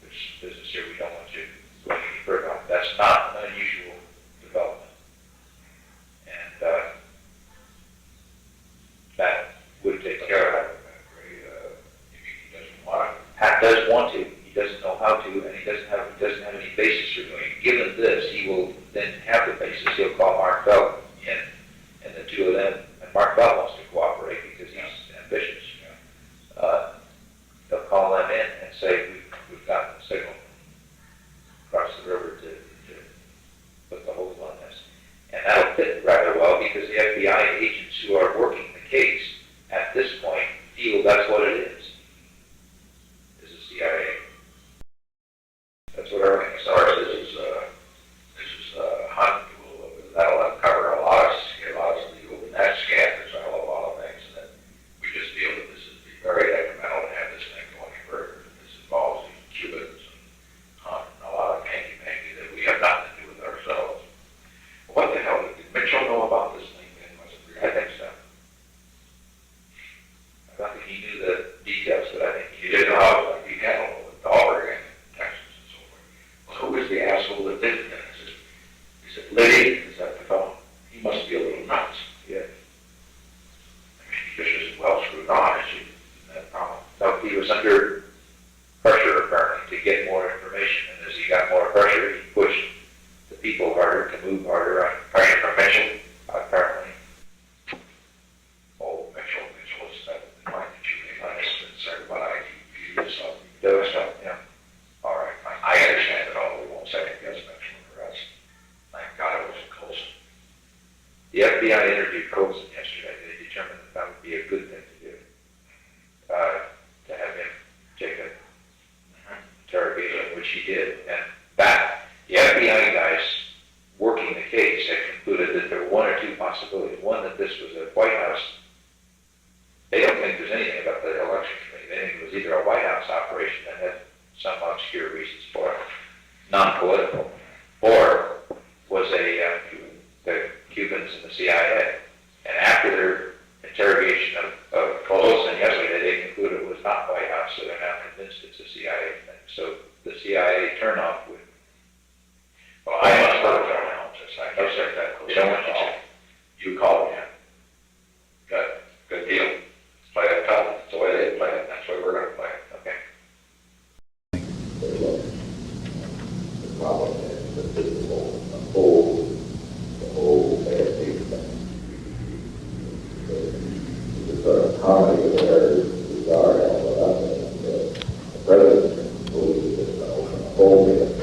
There's business here we don't want you going any further on. That's not an unusual development. And that would take care of it. Pat does want to. He doesn't know how to, and he doesn't have any basis for doing it. Given this, he will then have the basis. He'll call Mark Felt in, and the two of them, and Mark Felt wants to cooperate because he's ambitious. They'll call them in and say, we've gotten a signal across the river to put the hold on this. And that'll fit rather well because the FBI agents who are working the case at this point feel that's what it is the CIA. That's what everything started. This is a hunt. That'll cover a lot of legal net scandals, a lot of things, and then we just feel that this is very detrimental to have this thing going further. This involves these Cubans and a lot of hanky-panky that we have nothing to do with ourselves. What the hell did Mitchell know about this thing then? I think so. I don't think he knew the details, but I think he did know how it be handled with Auburn and Texas and so forth. Well, who was the asshole that did it then? Is it Liddy? Is that the fellow? He must be a little nuts. Yeah. I mean, he just isn't well screwed on, is he? That problem. So he was under pressure apparently to get more information, and as he got more pressure, he pushed the people harder to move harder on pressure from Mitchell, apparently. Oh, Mitchell is the point that you made on this concern about IQ stuff. Those stuff, yeah. All right, fine. I understand it all. We won't second guess Mitchell and the rest. Thank God it wasn't Colson. The FBI interviewed Colson yesterday. They determined that that would be a good thing to do. To have him take an interrogation, which he did. And that, the FBI guys working the case had concluded that there were one or two possibilities. One, that this was a White House. They don't think there's anything about the election committee. They think it was either a White House operation that had some obscure reasons for it, non-political, or was the Cubans and the CIA. And after their interrogation of Colson yesterday, they concluded it was not White House, so they're now convinced it's a CIA thing. So the CIA turnoff would. Well, I must go to their analysis. I know say that. They don't want you to. You call them in. Good deal. Play it tough. That's the way they play it. That's the way we're going to play it. Okay. The problem is that this is the whole thing. The sort of comedy of errors is our element. The president believes that the whole thing